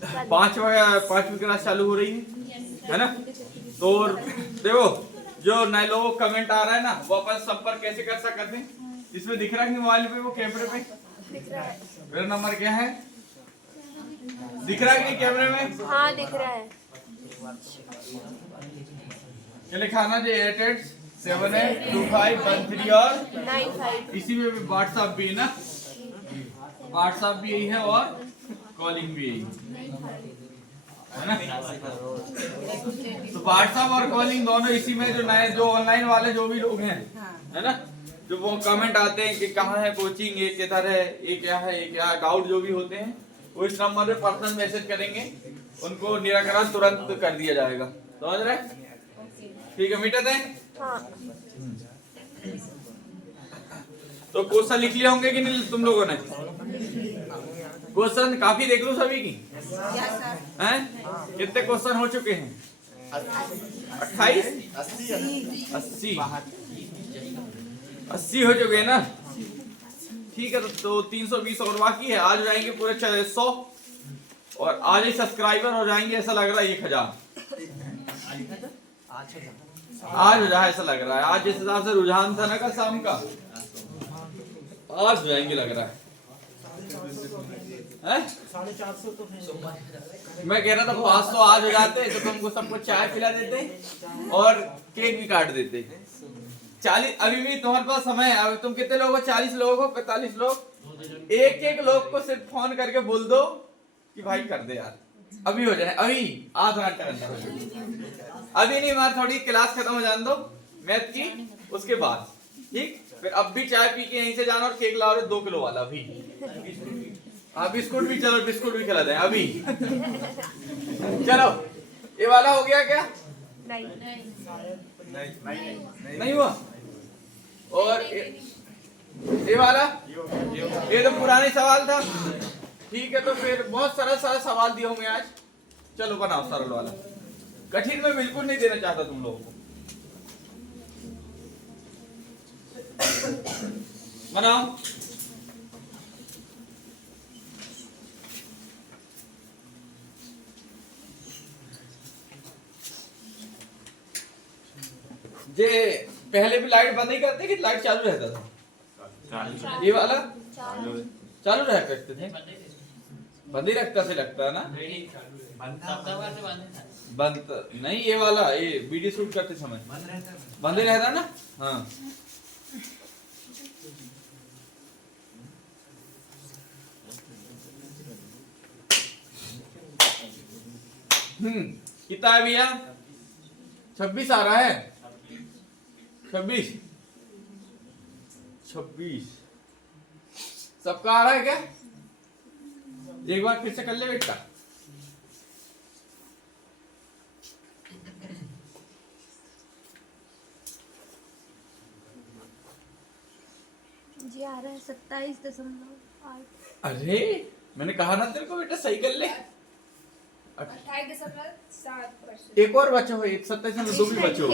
पांचवी क्लास चालू हो रही है ना। तो देखो जो नए लोगों को कमेंट आ रहा है ना, वो अपन संपर्क कैसे कर सकते हैं? इसमें दिख रहा है कि मोबाइल पे, वो कैमरे पे दिख रहा है। मेरा नंबर क्या है, दिख रहा है कि कैमरे में? हाँ दिख रहा है। क्या लिखा ना जी, 88782513 और 95। इसी में भी व्हाट्सएप भी है ना, व्हाट्सएप भी यही है और कॉलिंग भी यही है ना। तो व्हाट्सएप और कॉलिंग दोनों इसी में, जो नए जो ऑनलाइन वाले जो भी लोग हैं है ना, जो वो कमेंट आते हैं कि कहाँ है कोचिंग, ये किधर है, ये क्या है, ये क्या डाउट जो भी होते हैं, वो इस नंबर पे पर्सनल मैसेज करेंगे, उनको निराकरण तुरंत कर दिया जाएगा। समझ रहे? ठीक है, मीटर दें। हाँ। तो क्वेश्चन लिख लिए होंगे कि नहीं तुम लोगों ने? क्वेश्चन काफी देख लो सभी की हैं? कितने क्वेश्चन हो चुके हैं? 28 80 हो चुके हैं ना। ठीक है, तो 320 और बाकी है, आज हो जाएंगे पूरे 100 और आज ही सब्सक्राइबर हो जाएंगे, ऐसा लग रहा है 1000 आज हो जाए, ऐसा लग रहा है। आज जिस हिसाब से रुझान था ना कल शाम का, आज हो जाएंगे लग रहा है। 450 तो है। मैं कह रहा था 500 आज हो जाते तो तुमको सबको चाय पिला देते और केक भी काट देते। 40 अभी भी तुम्हारे पास समय है। अब तुम कितने लोग हो? 40 लोग हो, 45 लोग। एक एक लोग को सिर्फ फोन करके बोल दो कि भाई कर दे यार, अभी हो जाए, अभी आधा घंटा अंदर। अभी नहीं, हमारी थोड़ी क्लास खत्म हो जाने दो मैथ की, उसके बाद ठीक। फिर अब भी चाय पी के यहीं से जाना और केक लाओ 2 किलो वाला अभी। हाँ बिस्कुट भी, चलो बिस्कुट भी खिला दें अभी। चलो ये वाला हो गया क्या? नहीं नहीं हुआ। और ये वाला, ये तो पुराने सवाल था। ठीक है, तो फिर बहुत सरल सवाल दिए होंगे आज। चलो बनाओ सरल वाला, कठिन में बिल्कुल नहीं देना चाहता तुम लोगों को। बनाओ। जे पहले भी लाइट बंद नहीं करते कि लाइट चालू रहता था? ये वाला चालू रह करते थे, बंद ही रखता से लगता है ना। बंद नहीं, ये वाला, ये वीडियो शूट करते समय बंद ही रहता ना। हाँ कितना है भैया? 26 आ रहा है। 26 सबका आ रहा है क्या? एक बार फिर से कर ले बेटा। जी आ रहा है 27.8। अरे मैंने कहा ना तेरे को बेटा सही कर ले। 28.7%। एक और बचे हो, 27.2 भी बचे हो,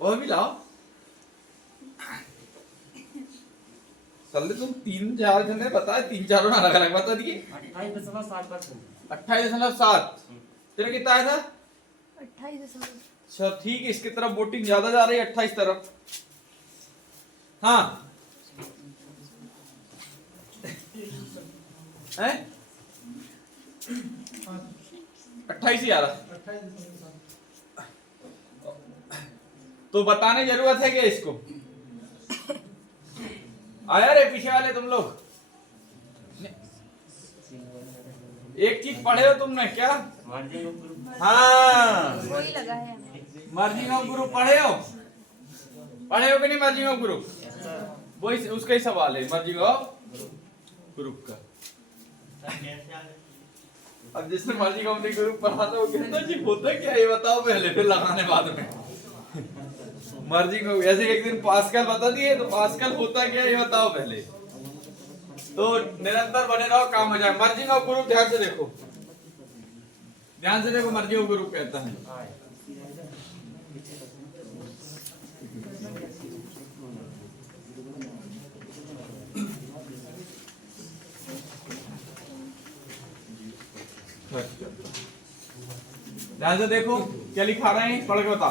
और भी लाओ। चल तुम 3-4 जने बताए, 3-4 में अलग अलग बता दिए। 28.7। तेरा कितना आया था? 28। अच्छा ठीक है, इसकी तरफ वोटिंग ज्यादा जा रही है, 28 तरफ। हाँ है 28 ही आ रहा। तो बताने जरूरत है क्या इसको? आया रे पीछे वाले तुम लोग? एक चीज पढ़े हो तुमने क्या? हाँ वही लगा है। मर्जिंग ऑफ ग्रुप पढ़े हो? पढ़े हो कि नहीं मर्जिंग ऑफ ग्रुप? वही उसका ही सवाल है, मर्जिंग ऑफ ग्रुप का। अब जिसने मर्जिंग ऑफ ग्रुप पढ़ा था वो कहता जी होता क्या ये बताओ पहले, फिर लगाने बाद में। मर्जिंग ऑफ, ऐसे एक दिन पास्कल बता दिए तो पास्कल होता क्या ये बताओ पहले। तो निरंतर बने रहो, काम हो जाए। मर्जिंग ऑफ ग्रुप ध्यान से देखो, ध्यान से देखो, मर्जिंग ऑफ ग्रुप कहता है। खर्च करता है। ध्यान से देखो क्या लिखा रहे हैं, पढ़ के बता।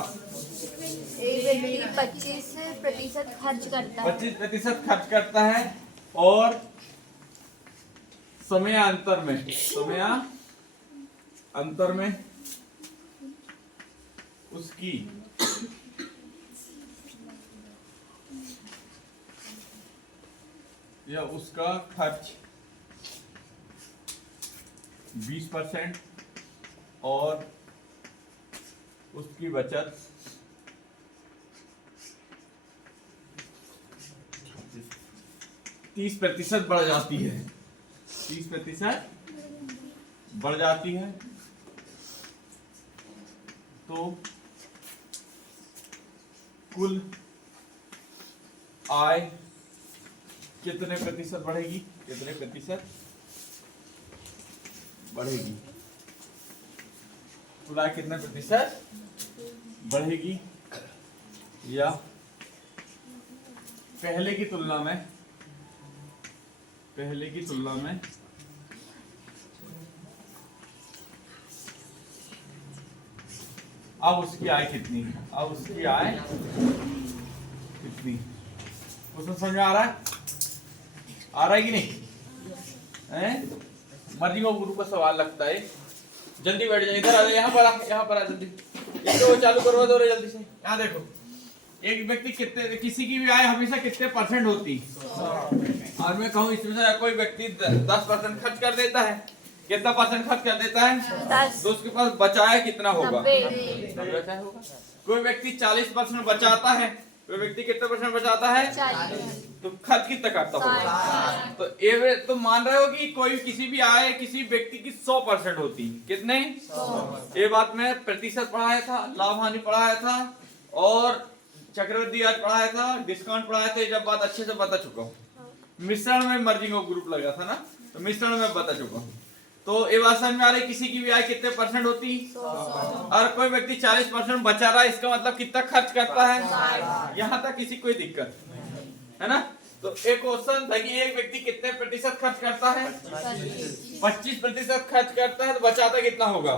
एक व्यक्ति 25% खर्च करता है। 25% खर्च करता है और समयांतर में उसकी या उसका खर्च 20% और उसकी बचत 30% बढ़ जाती है। 30% बढ़ जाती है तो कुल आय कितने प्रतिशत बढ़ेगी? कितने प्रतिशत बढ़ेगी? कुल आय कितने प्रतिशत बढ़ेगी या पहले की तुलना में अब उसकी आय कितनी है? अब उसकी आय कितनी? उसमें समझ में आ रहा है? आ रहा है कि नहीं? मर्जी को गुरु का सवाल लगता है। जल्दी बैठ जाए, इधर आ जाए, यहाँ पर आ जल्दी। इसको चालू करवा दो रे जल्दी से। यहाँ देखो, एक व्यक्ति किसी की भी आय हमेशा कितने परसेंट होती? और मैं कहूँ इसमें से कोई व्यक्ति 10% खर्च कर देता है, कितना परसेंट खर्च कर देता है? 10। तो उसके पास बचाया कितना होगा? 90। कोई व्यक्ति 40% बचाता है, कोई व्यक्ति कितने परसेंट बचाता है? 40। तो खर्च कितना करता होगा? तो ये तो मान रहे हो कि कोई किसी भी आय किसी व्यक्ति की 100% होती। कितने? 100। ये बात मैं प्रतिशत पढ़ाया था, लाभ हानि पढ़ाया था और चक्रवृद्धि ब्याज पढ़ाया था, डिस्काउंट पढ़ाया था। ये जब बात अच्छे से बता चुका हूँ। मिश्रण में मर्जिंग ऑफ ग्रुप लगा था ना, तो मिश्रण में बता चुका हूँ। तो ये बात समझ में आ रही, किसी की भी आय कितने परसेंट होती? 100। और कोई व्यक्ति 40% बचा रहा है, इसका मतलब कितना खर्च करता है? यहाँ तक किसी कोई दिक्कत है ना? तो एक क्वेश्चन था कि एक व्यक्ति कितने प्रतिशत खर्च करता है? 25% खर्च करता है, तो बचाता कितना होगा?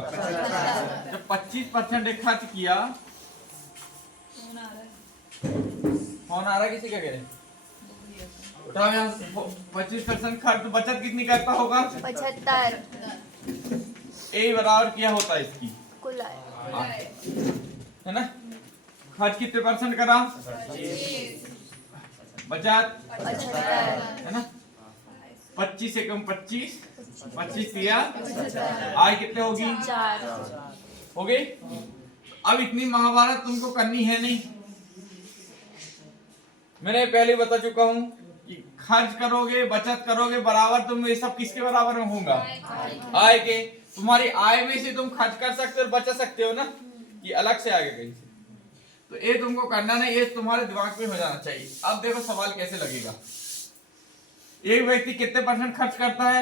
जब 25% खर्च किया, फोन आ रहा है किसी का? कह रहे 25% खर्च, तो बचत कितनी करता होगा? 75। ए बराबर क्या होता है इसकी? कुल आय है ना? खर्च कितने परसेंट करा? बचत 75 है ना? 25 से कम 25 दिया, आय कितने होगी? 4। हो गई? अब इतनी महाभारत तुमको करनी है नहीं, मैंने पहले बता चुका हूं कि खर्च करोगे बचत करोगे बराबर, तुम ये सब किसके बराबर में होगा? आय के। तुम्हारी आय में से तुम खर्च कर सकते हो, बचा सकते हो ना, कि अलग से आगे कहीं से। तो ये तुमको करना नहीं, ये तुम्हारे दिमाग में हो जाना चाहिए। अब देखो सवाल कैसे लगेगा। एक व्यक्ति कितने परसेंट खर्च करता है?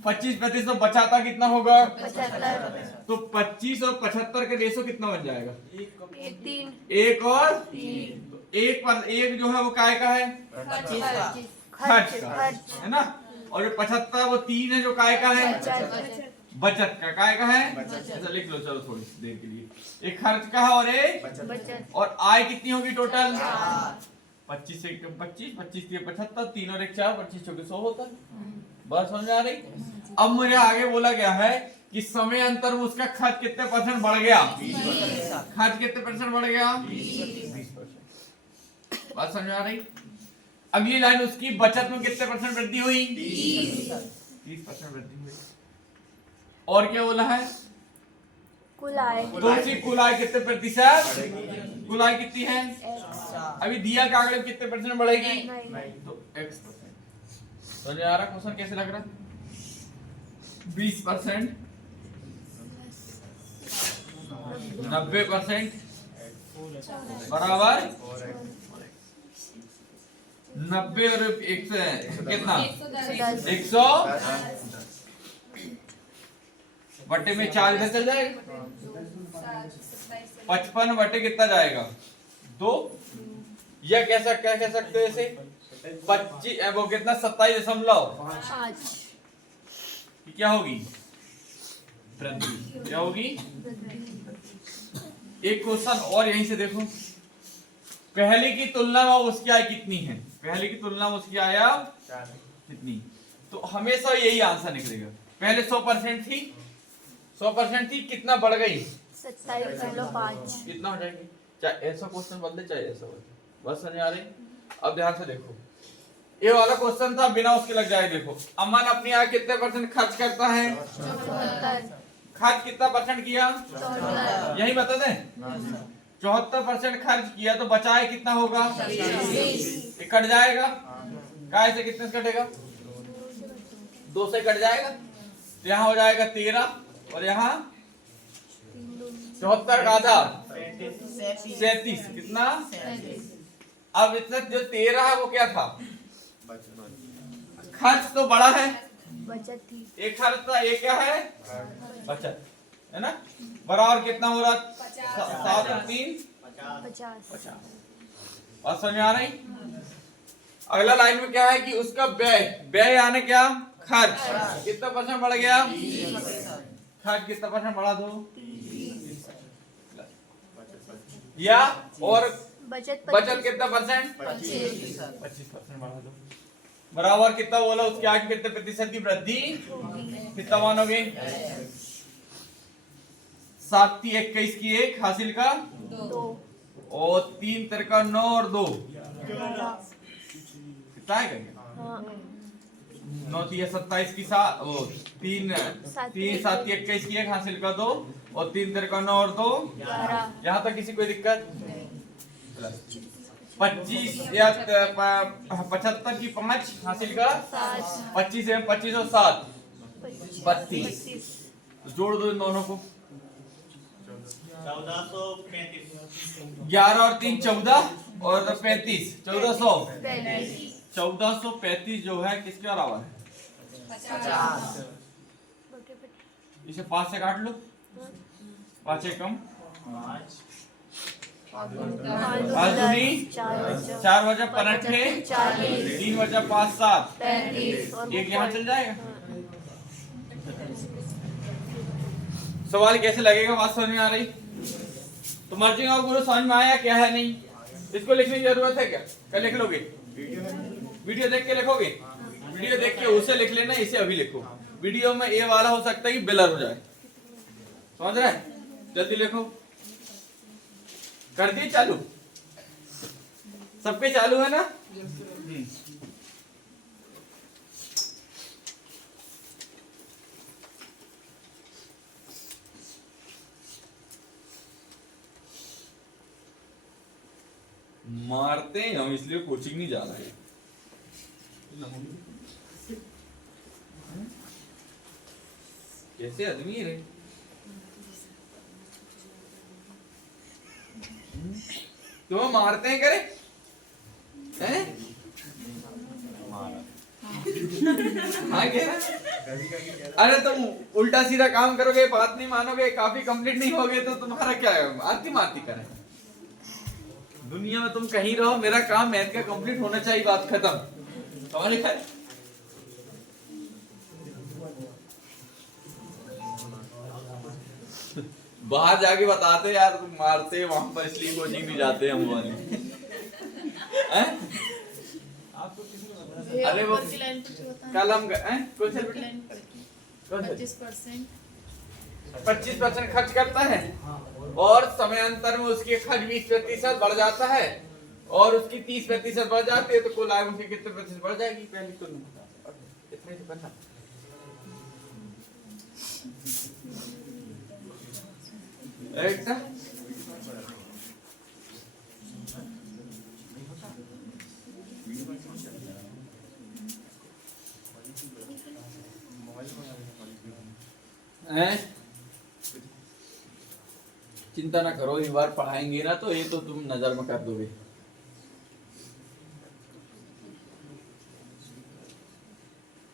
25%। तो बचाता कितना होगा? 75। तो 25 और 75 के रेशो कितना बन जाएगा? 3। 1 और 3। तो 1 पर 1 जो है वो काय का है? खर्च का है ना। और जो 75 वो 3 है जो काय का है? बचत का। काय का है? ऐसा लिख लो चलो थोड़ी सी देर के लिए। एक खर्च का है और एक बचत। और आय कितनी होगी टोटल? 25 से 25, 25 से 75, 3 और 1 4, 25 चौके 100 होता है। बात समझ में आ रही? अब मुझे आगे बोला गया है कि समय अंतर में उसका खर्च कितने परसेंट बढ़ गया? 20%। खर्च कितने परसेंट बढ़ गया? 20%। बात समझ में आ रही? अगली लाइन, उसकी बचत में कितने परसेंट वृद्धि हुई? 30% वृद्धि हुई। और क्या बोला है? कुल आय। तो उसकी कुल आय कितने प्रतिशत? कुल आय कितनी है? अभी दिया कागज कितने परसेंट बढ़ेगी? तो X%। समझ आ रहा क्वेश्चन कैसे लग रहा? 20%, 90% बराबर 90 और 100 कितना? 110 बटे में 4 इधर चल जाएगा। 55 बटे कितना जाएगा? 2। या कह सकते हो ऐसे 25 वो कितना 27.5 क्या होगी? वृद्धि। क्या होगी? एक क्वेश्चन और यहीं से देखो, पहले की तुलना में उसकी आय कितनी है? पहले की तुलना में उसकी आय कितनी? तो हमेशा यही आंसर निकलेगा। पहले 100% थी, 100% थी, कितना बढ़ गई? 27.5। कितना हो जाएगी? चाहे ऐसा क्वेश्चन बदले चाहे ऐसा बदले, बस समझ आ रही? अब ध्यान से देखो, ये वाला क्वेश्चन था बिना उसके लग जाए। देखो, अमन अपनी आय कितने % खर्च करता है? 74। खर्च कितना % किया? 74। यही बता दें। 74% खर्च किया तो बचाए कितना होगा? 20। ये कट जाएगा, काय से कितने से कटेगा? 2 से कट जाएगा, तो यहाँ हो जाएगा 13 और यहाँ 74 का आधा 37। कितना? अब इसमें जो 13 है वो क्या था? खर्च तो बड़ा है, बचत थी। एक खर्च था, एक क्या है? बचत है ना। बराबर कितना हो रहा? 7 और 3 50। और समझ आ रही? अगला लाइन में क्या है कि उसका व्यय, व्यय यानी क्या? खर्च कितना % बढ़ गया? खर्च कितना % बढ़ा दो? या और बचत कितना %? 25% बढ़ा दो। बराबर कितना बोला? उसके आगे कितने प्रतिशत की वृद्धि? कितना मानोगे? 7 × 21 की 1 हासिल का 2। और 3 × 9 और 2 कितना है? 9 × 27 की 7 और 3 7 × 21 की 1 हासिल का 2 और 3 × 9 और 2 12। यहाँ तक किसी कोई दिक्कत? 25 या 75 की 5 हासिल का 25 है, 25 और 7 32। जोड़ दो इन दोनों को। 11 और 3 14 और 35 1435 जो है किसके बराबर है? 50। इसे 5 से काट लो, 5 से कम 4 बजा 18 3 बजा 5 7 एक यहाँ चल जाएगा। सवाल कैसे लगेगा? बात समझ में आ रही? तो मर्जिंग ऑफ गुरु समझ में आया क्या है? नहीं, इसको लिखने की जरूरत है क्या? क्या लिख लोगे? वीडियो देख के लिखोगे? वीडियो देख के उसे लिख लेना, इसे अभी लिखो। वीडियो में ये वाला हो सकता है कि ब्लर हो जाए, समझ रहे? जल्दी लिखो। कर दिए चालू? सबके चालू है ना? मारते हैं हम, इसलिए कोचिंग नहीं जा रहे। कैसे आदमी है रे? तो मारते हैं करे हैं? हाँ क्या? अरे तुम उल्टा सीधा काम करोगे, बात नहीं मानोगे, काफी कंप्लीट नहीं होगे तो तुम्हारा क्या है? आरती मारती करें। दुनिया में तुम कहीं रहो, मेरा काम मैथ का कंप्लीट होना चाहिए, बात खत्म। समझ लिखा है? बाहर जाके बताते यार तुम मारते वहां पर, इसलिए कोचिंग नहीं जाते हम वाले। अरे वो कल हम 25% खर्च करता है और समयांतर में उसके खर्च 20% बढ़ जाता है और उसकी 30% बढ़ जाती है, तो कुल आय उनकी कितने प्रतिशत बढ़ जाएगी? पहले तो इतने से करना। एक चिंता ना करो, एक बार पढ़ाएंगे ना तो ये तो तुम नजर में कर दोगे।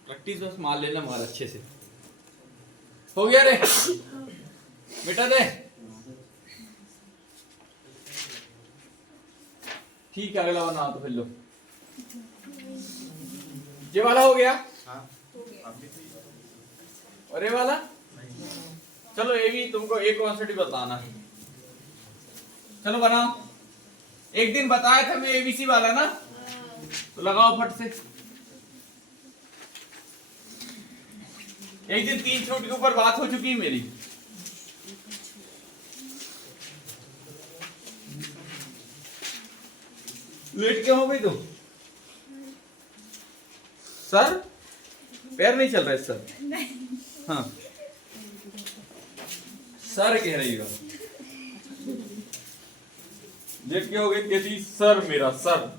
प्रैक्टिस बस मार लेना मार अच्छे से। हो गया रे? बेटा दे। ठीक है, अगला बनाओ तो फिर लो। ये वाला हो गया? और ये वाला? चलो ये भी तुमको एक क्वांटिटी बताना है। चलो बनाओ। एक दिन बताया था मैं एबीसी वाला ना, तो लगाओ फट से। एक दिन 3 छूट के ऊपर बात हो चुकी है मेरी। लेट क्यों हो गई तुम? सर पैर नहीं चल रहे सर? हाँ सर कह रही हो। लेट क्या हो गई? कहती सर मेरा सर।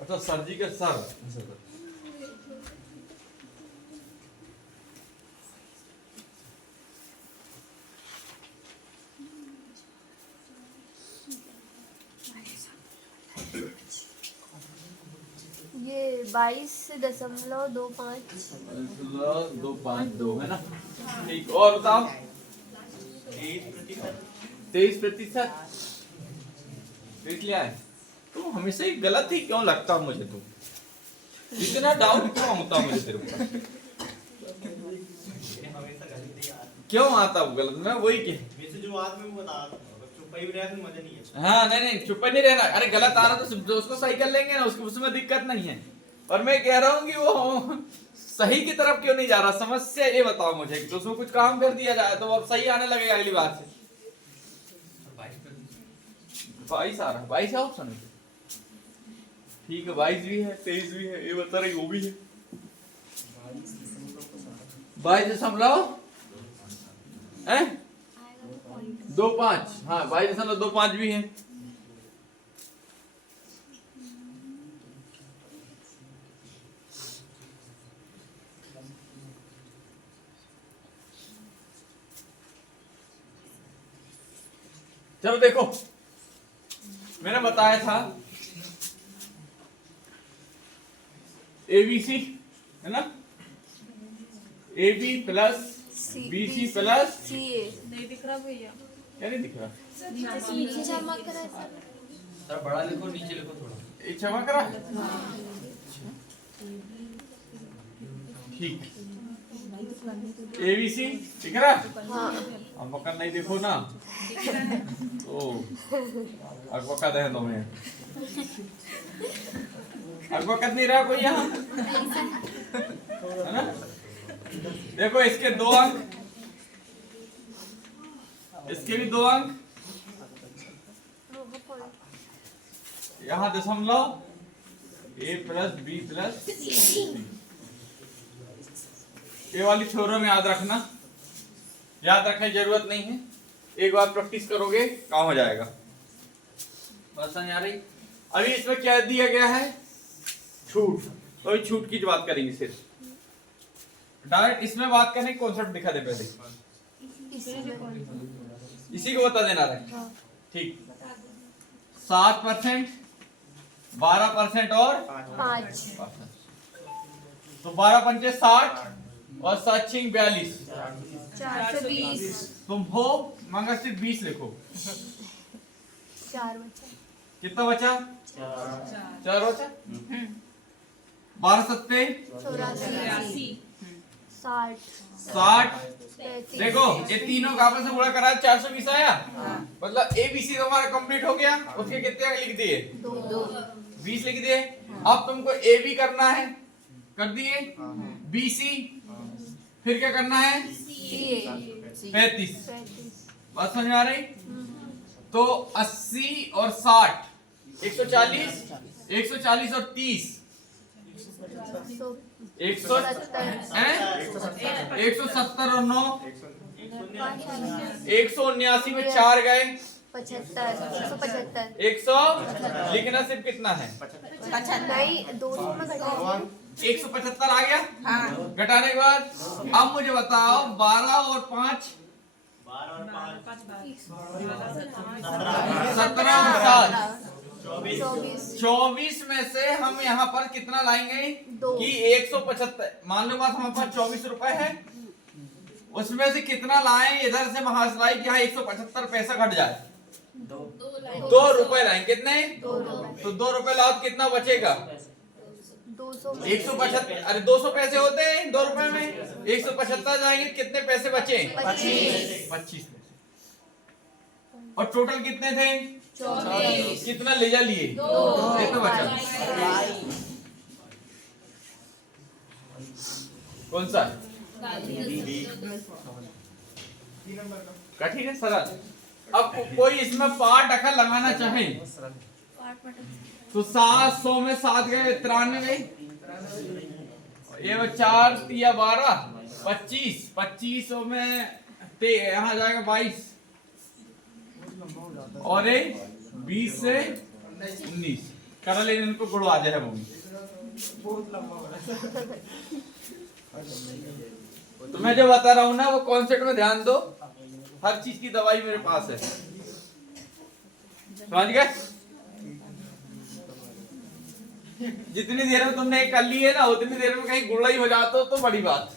अच्छा सर जी का सर। ये 22.25 2.52 है ना? ठीक, और बताओ। 23%। लिया है तो हमेशा ही गलत ही क्यों लगता मुझे? तुम इतना डाउट क्यों होता मुझे तेरे ऊपर? क्यों आता वो गलत? मैं वही जो आज मैं बता रहा हूं, चुप ही रहा, मजा नहीं है। हाँ नहीं चुप नहीं रहना। अरे गलत आ रहा तो उसको सही कर लेंगे ना, उसको उसमें दिक्कत नहीं है। पर मैं कह रहा हूँ कि वो सही की तरफ क्यों नहीं जा रहा? समस्या ये बताओ मुझे कि उसमें कुछ काम कर दिया जाए तो अब सही आने लगेगा अगली बार से। 22 आ रहा, 22 ऑप्शन है। ठीक है 22 भी है, 23 भी है, ये बता रही वो भी है। 22.25 हाँ 22.25 भी है। चलो देखो, मैंने बताया था एबीसी है ना, AB plus BC plus CA नहीं दिख रहा भैया। क्या नहीं दिख रहा? नीचे चमक रहा है सर बड़ा लिखो, नीचे लिखो थोड़ा। ये चमक रहा है? ठीक, ABC दिख रहा है? हाँ अब वक्त नहीं देखो ना तो अब वक्त है तुम्हें। अब वक्त नहीं रहा कोई यहाँ, है ना? देखो इसके 2 अंक, इसके भी 2 अंक, यहाँ दशमलव, A plus B plus C। ये वाली थ्योरम में याद रखना, याद रखने की जरूरत नहीं है, एक बार प्रैक्टिस करोगे काम हो जाएगा। बात समझ आ रही? अभी इसमें क्या दिया गया है? छूट। तो अभी छूट की बात करेंगे सिर्फ। डायरेक्ट इसमें बात करने की कॉन्सेप्ट दिखा दे पहले, इसी को बता देना रहे। ठीक, 7%, 12% और 5 तो 12 पंचे 60 और 7 छिंग 42। 420 तुम हो मगर सिर्फ 20 लिखो। 4 बचा। कितना बचा? 4 बचा। 12 सत्ते 84 60 60। 35 देखो ये तीनों का आपस में गुणा करा 420 आया। मतलब ABC तो हमारा कंप्लीट हो गया। उसके कितने अंक लिख दिए? 20 लिख दिए। अब तुमको AB करना है, कर दिए। BC फिर क्या करना है? CA 35। 35 बात समझ में आ रही? तो 80 और 60 140, 140 और 30 170 और 9 179 में 4 गए 75 100। लिखना सिर्फ कितना है? नहीं 200 में घटा 175 आ गया। घटाने के बाद अब मुझे बताओ 12 और 5 17 और 7 24 में से हम यहाँ पर कितना लाएंगे? कि 175। मान लो बात हमारे पास 24 रुपए है, उसमें से कितना लाएं? इधर से महाशलाई कि यहाँ 175 पैसा घट जाए, 2 रुपए लाएं। कितने? 2 रुपए तो 2 रुपए लाओ, कितना बचेगा? 200 175, अरे 200 पैसे होते हैं 2 रुपए में, 175 जाएंगे, कितने पैसे बचे? 25। और टोटल कितने थे? 24। कितना ले जा लिए? 2। कितना बचा? कौन सा? कठिन है सरल। अब कोई इसमें पार्ट अखर लगाना चाहे तो 700 में 7 गए 93 गए, ये 4 या 12 25, 25 में यहाँ जाएगा 22 और 20 से 19 कर, लेकिन इनको गुड़वा दे है मम्मी। तो मैं जो बता रहा हूँ ना वो कॉन्सेप्ट में ध्यान दो, हर चीज की दवाई मेरे पास है, समझ गए? जितनी देर में तुमने कर ली है ना उतनी देर में कहीं गुड़ा ही हो जाता हो तो बड़ी बात।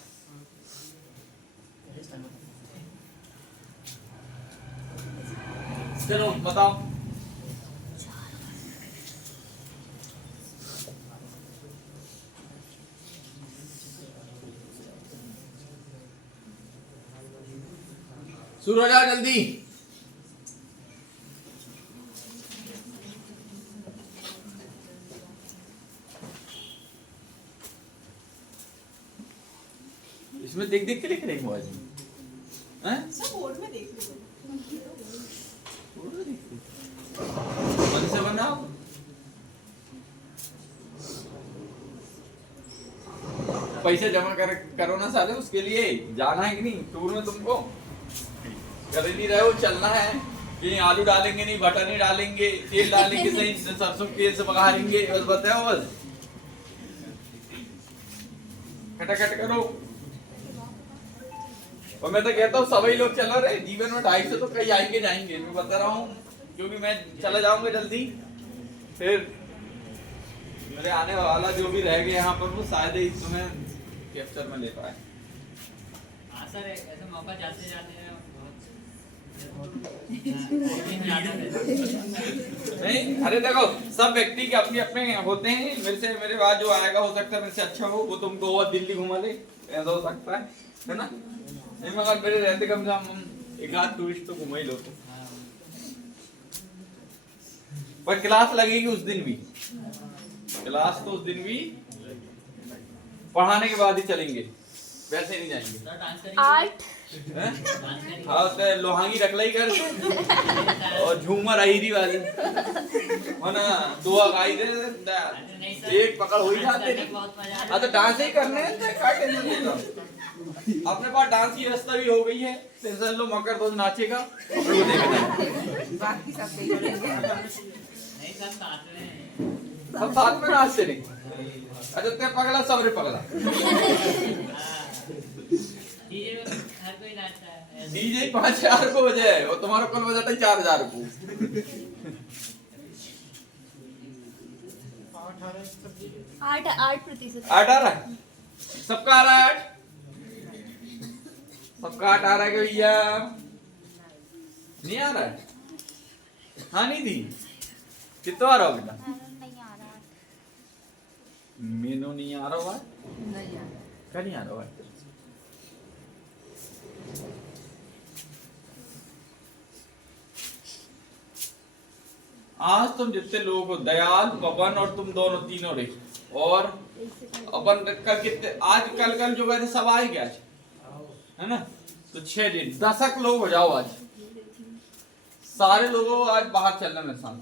चलो बताओ। शुरू हो जाओ जल्दी। इसमें देख देख के लिख रहे मोबाइल में, हैं? सब बोर्ड में देख लो। मन से बनाओ। पैसे जमा करो ना साले, उसके लिए जाना है कि नहीं टूर में? तुमको कर ही नहीं रहे हो, चलना है कि आलू डालेंगे नहीं, बटर नहीं डालेंगे, तेल डालेंगे सही, सरसों के तेल से पकाएंगे, बस बताओ बस खटाखट करो। और मैं तो कहता हूँ सभी लोग चल रहे जीवन में 250 तो कहीं आएंगे जाएंगे, मैं बता रहा हूँ, क्योंकि मैं चला जाऊंगा जल्दी, फिर मेरे आने वाला जो भी रह गया यहाँ पर वो शायद ही तुम्हें कैप्चर में ले पाए। हाँ सर, ऐसे मौका जाते जाते नहीं, अरे देखो सब व्यक्ति के अपने अपने होते हैं, मेरे बाद जो आएगा हो सकता है मेरे से अच्छा हो, वो तुमको और दिल्ली घुमा ले, ऐसा हो सकता है ना? नहीं मगर मेरे रहते कम से कम एक आध टूरिस्ट तो घुमा ही लो तुम। पर क्लास लगेगी उस दिन भी, क्लास तो उस दिन भी पढ़ाने के बाद ही चलेंगे, वैसे नहीं जाएंगे। 8 हाँ तो लोहांगी रखलाई कर और झूमर आहिरी वाली है ना, दुआ गाई दे, एक पकड़ हो ही जाते नहीं। हाँ तो डांस ही करने हैं तो क्या टेंशन लेगा, अपने पास डांस की व्यवस्था भी हो गई है, टेंशन लो, मकर तो नाचेगा बाकी सब देख लेंगे। नहीं सब साथ में हैं। सब साथ में नाचते नहीं। अच्छा ते पगला सबरे पगला हर कोई नाचता है। डीजे 5000 को बजाए और तुम्हारा कौन बजाता है 4000 को। 8% 8 आ रहा है, सबका आ रहा है 8, सबका 8 आ रहा है कि भैया? नहीं आ रहा है? हाँ नहीं दी, कितना आ रहा हो बेटा? मेनू नहीं आ रहा है, क्या नहीं आ रहा है? आज तुम जितने लोग हो, दयाल, पवन और तुम दोनों तीनों रहे, और अपन कल कितने, आज कल जो गए थे सब आए क्या आज, है ना? तो 6 दिन 10 लोग हो जाओ आज, सारे लोगों को आज बाहर चलना मेरे साथ।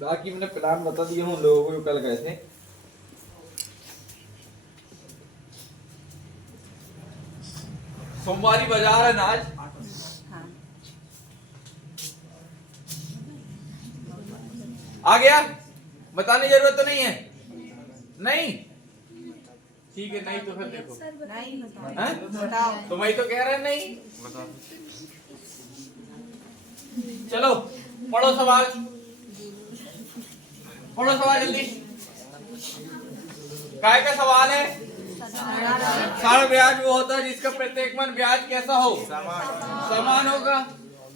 बाकी मैंने प्लान बता दिया हूँ लोगों को, कल गए थे। सोमवारी बाजार है ना आज, आ गया? बताने की जरूरत तो नहीं है? नहीं ठीक है, नहीं तो फिर देखो, नहीं बताओ तो मैं तो कह रहा नहीं। चलो पढ़ो सवाल, पढ़ो सवाल जल्दी। काय का सवाल है? साढ़े ब्याज वो होता है जिसका प्रत्येक मन ब्याज कैसा हो, समान होगा।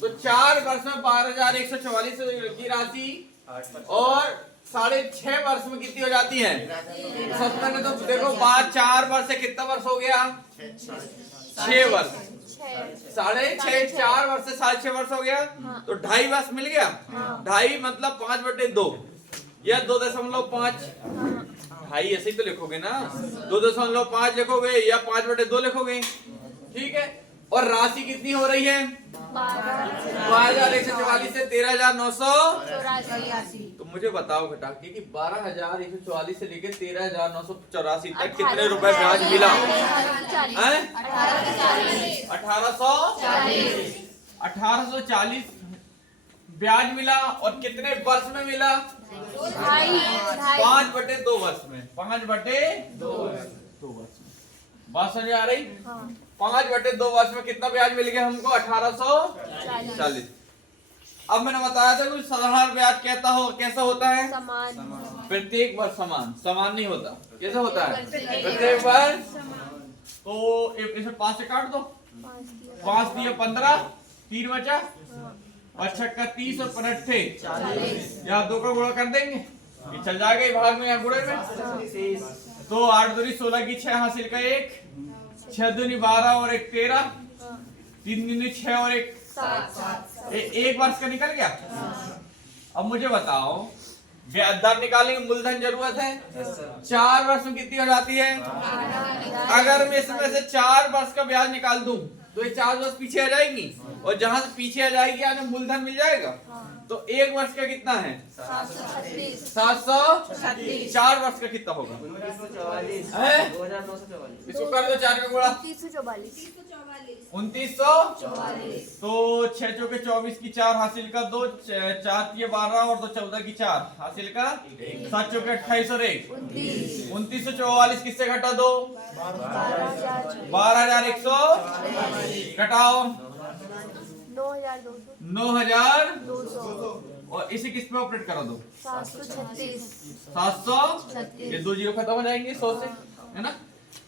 तो 4 वर्ष में 12,144 की राशि और 6.5 वर्ष में कितनी हो जाती है? सबसे ने तो देखो 4 वर्ष से कितना वर्ष हो गया? 6 वर्ष। 6.5 4 वर्ष से 6.5 वर्ष हो गया, तो 2.5 वर्ष मिल गया। 2.5 मतलब 5/2 या 2.5। 2.5 ऐसे ही तो लिखोगे ना, 2.5 लिखोगे या 5/2 लिखोगे, ठीक है। और राशि कितनी हो रही है? 12,144 से 13,984। तो मुझे बताओ बेटा कि 12,144 से लेकर 13,984 तक कितने रुपए ब्याज मिला? 1840 ब्याज मिला। और कितने वर्ष में मिला? 5/2 वर्ष में। 5/2 वर्ष में। बात समझ आ रही? 5/2 वर्ष में कितना ब्याज मिल गया हमको? 1840। अब मैंने बताया था कि साधारण ब्याज कैसा होता है? समान। प्रत्येक वर्ष समान नहीं होता। कैसा होता है? प्रत्येक वर्ष। तो इसे 5 से काट दो। 5 दिए 15, 3 बचा, और 6 30 और 5 40। यहाँ 2 का गुणा कर देंगे, ये चल जाएगा ये भाग में, यहाँ गुणे में। तो 8 दूनी 16 की 6 हासिल का 1, 6 दूनी 12 और 1 13, 3 दूनी 6 और 1 7। 1 वर्ष का निकल गया। अब मुझे बताओ ब्याज दर निकालेंगे, मूलधन जरूरत है। 4 वर्ष में कितनी हो जाती है? अगर मैं इसमें से 4 वर्ष का ब्याज निकाल दूं तो ये 4 वर्ष पीछे आ जाएगी, और जहां से पीछे आ जाएगी आने मूलधन मिल जाएगा। तो 1 वर्ष का कितना है? 736। 4 वर्ष का कितना होगा? 2944। इसको कर दो 4 का गुणा। 2944। तो 6 चौके 24 की 4 हासिल का 2, 4 की 12 और 2 14 की 4 हासिल का 7 चौके 28 और 1 2944। किससे घटा दो? 12,100 घटाओ 9,200। और इसे किस पे ऑपरेट करा दो? 700। ये 2 जीरो खत्म हो जाएंगे 100 से, है ना।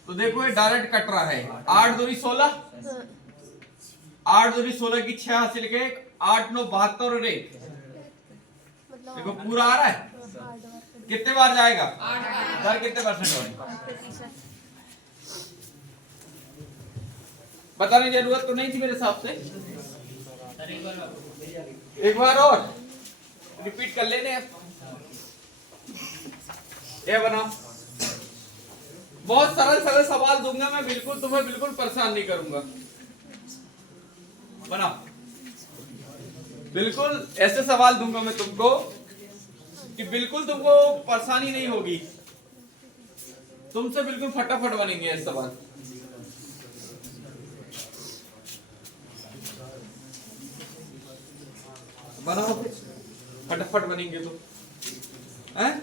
तो देखो ये डायरेक्ट कट रहा है। 8 दूनी 16, 8 दूनी 16 की 6 हासिल के 8 9 72 और 1। देखो पूरा आ रहा है। कितने बार जाएगा? 8 बार। कितने परसेंट होगा? बताने की जरूरत तो नहीं थी मेरे हिसाब से। एक बार और रिपीट कर लेने। ये बनाओ, बहुत सरल सवाल दूंगा मैं, बिल्कुल तुम्हें बिल्कुल परेशान नहीं करूंगा। बनाओ, बिल्कुल ऐसे सवाल दूंगा मैं तुमको कि बिल्कुल तुमको परेशानी नहीं होगी, तुमसे बिल्कुल फटाफट बनेंगे ऐसे सवाल। बनाओ, फटाफट बनेंगे तो, हैं?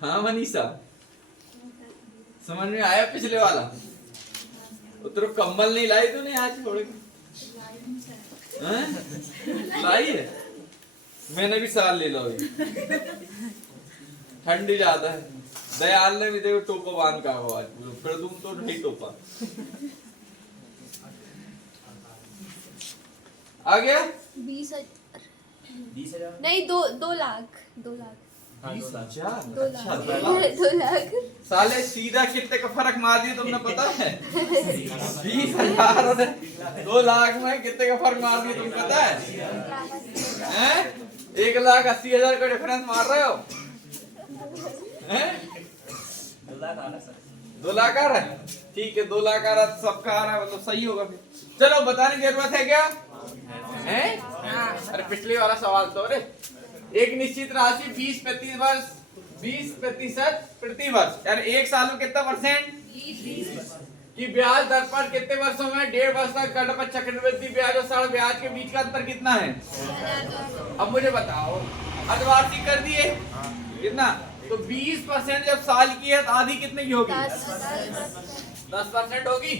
हाँ मनीषा, समझ में आया पिछले वाला? उतरो कंबल नहीं लाई तूने आज थोड़े? लाई है? मैंने भी साल ले लो, ठंडी ज्यादा है। दयाल ने भी देखो टोपा बांध का आज, फिर तुम तो नहीं टोपा। आ गया? 20,000 नहीं, 2 लाख 2 लाख 2 लाख। 2 लाख। साले सीधा कितने का फर्क मार दिया तुमने, पता है? 20,000 और 2 लाख में कितने का फर्क मार दिया तुमको पता है? 1,80,000 का डिफरेंस मार रहे हो? 2 लाख आ रहा है? ठीक है, 2 लाख आ रहा है, सबका आ रहा है, मतलब सही होगा फिर। चलो बताने की जरूरत है क्या? हैं? अरे पिछले वाला सवाल तो, अरे एक निश्चित राशि 20% प्रति वर्ष, यानी 1 साल में कितना परसेंट की ब्याज दर पर कितने वर्षों में 1.5 वर्ष तक गणपत चक्रवृद्धि ब्याज और सरल ब्याज के बीच का अंतर कितना है? अब मुझे बताओ, अर्धवार्षिक कर दिए कितना? तो 20% जब साल की है तो आधी कितने की होगी? 10%। 10% होगी।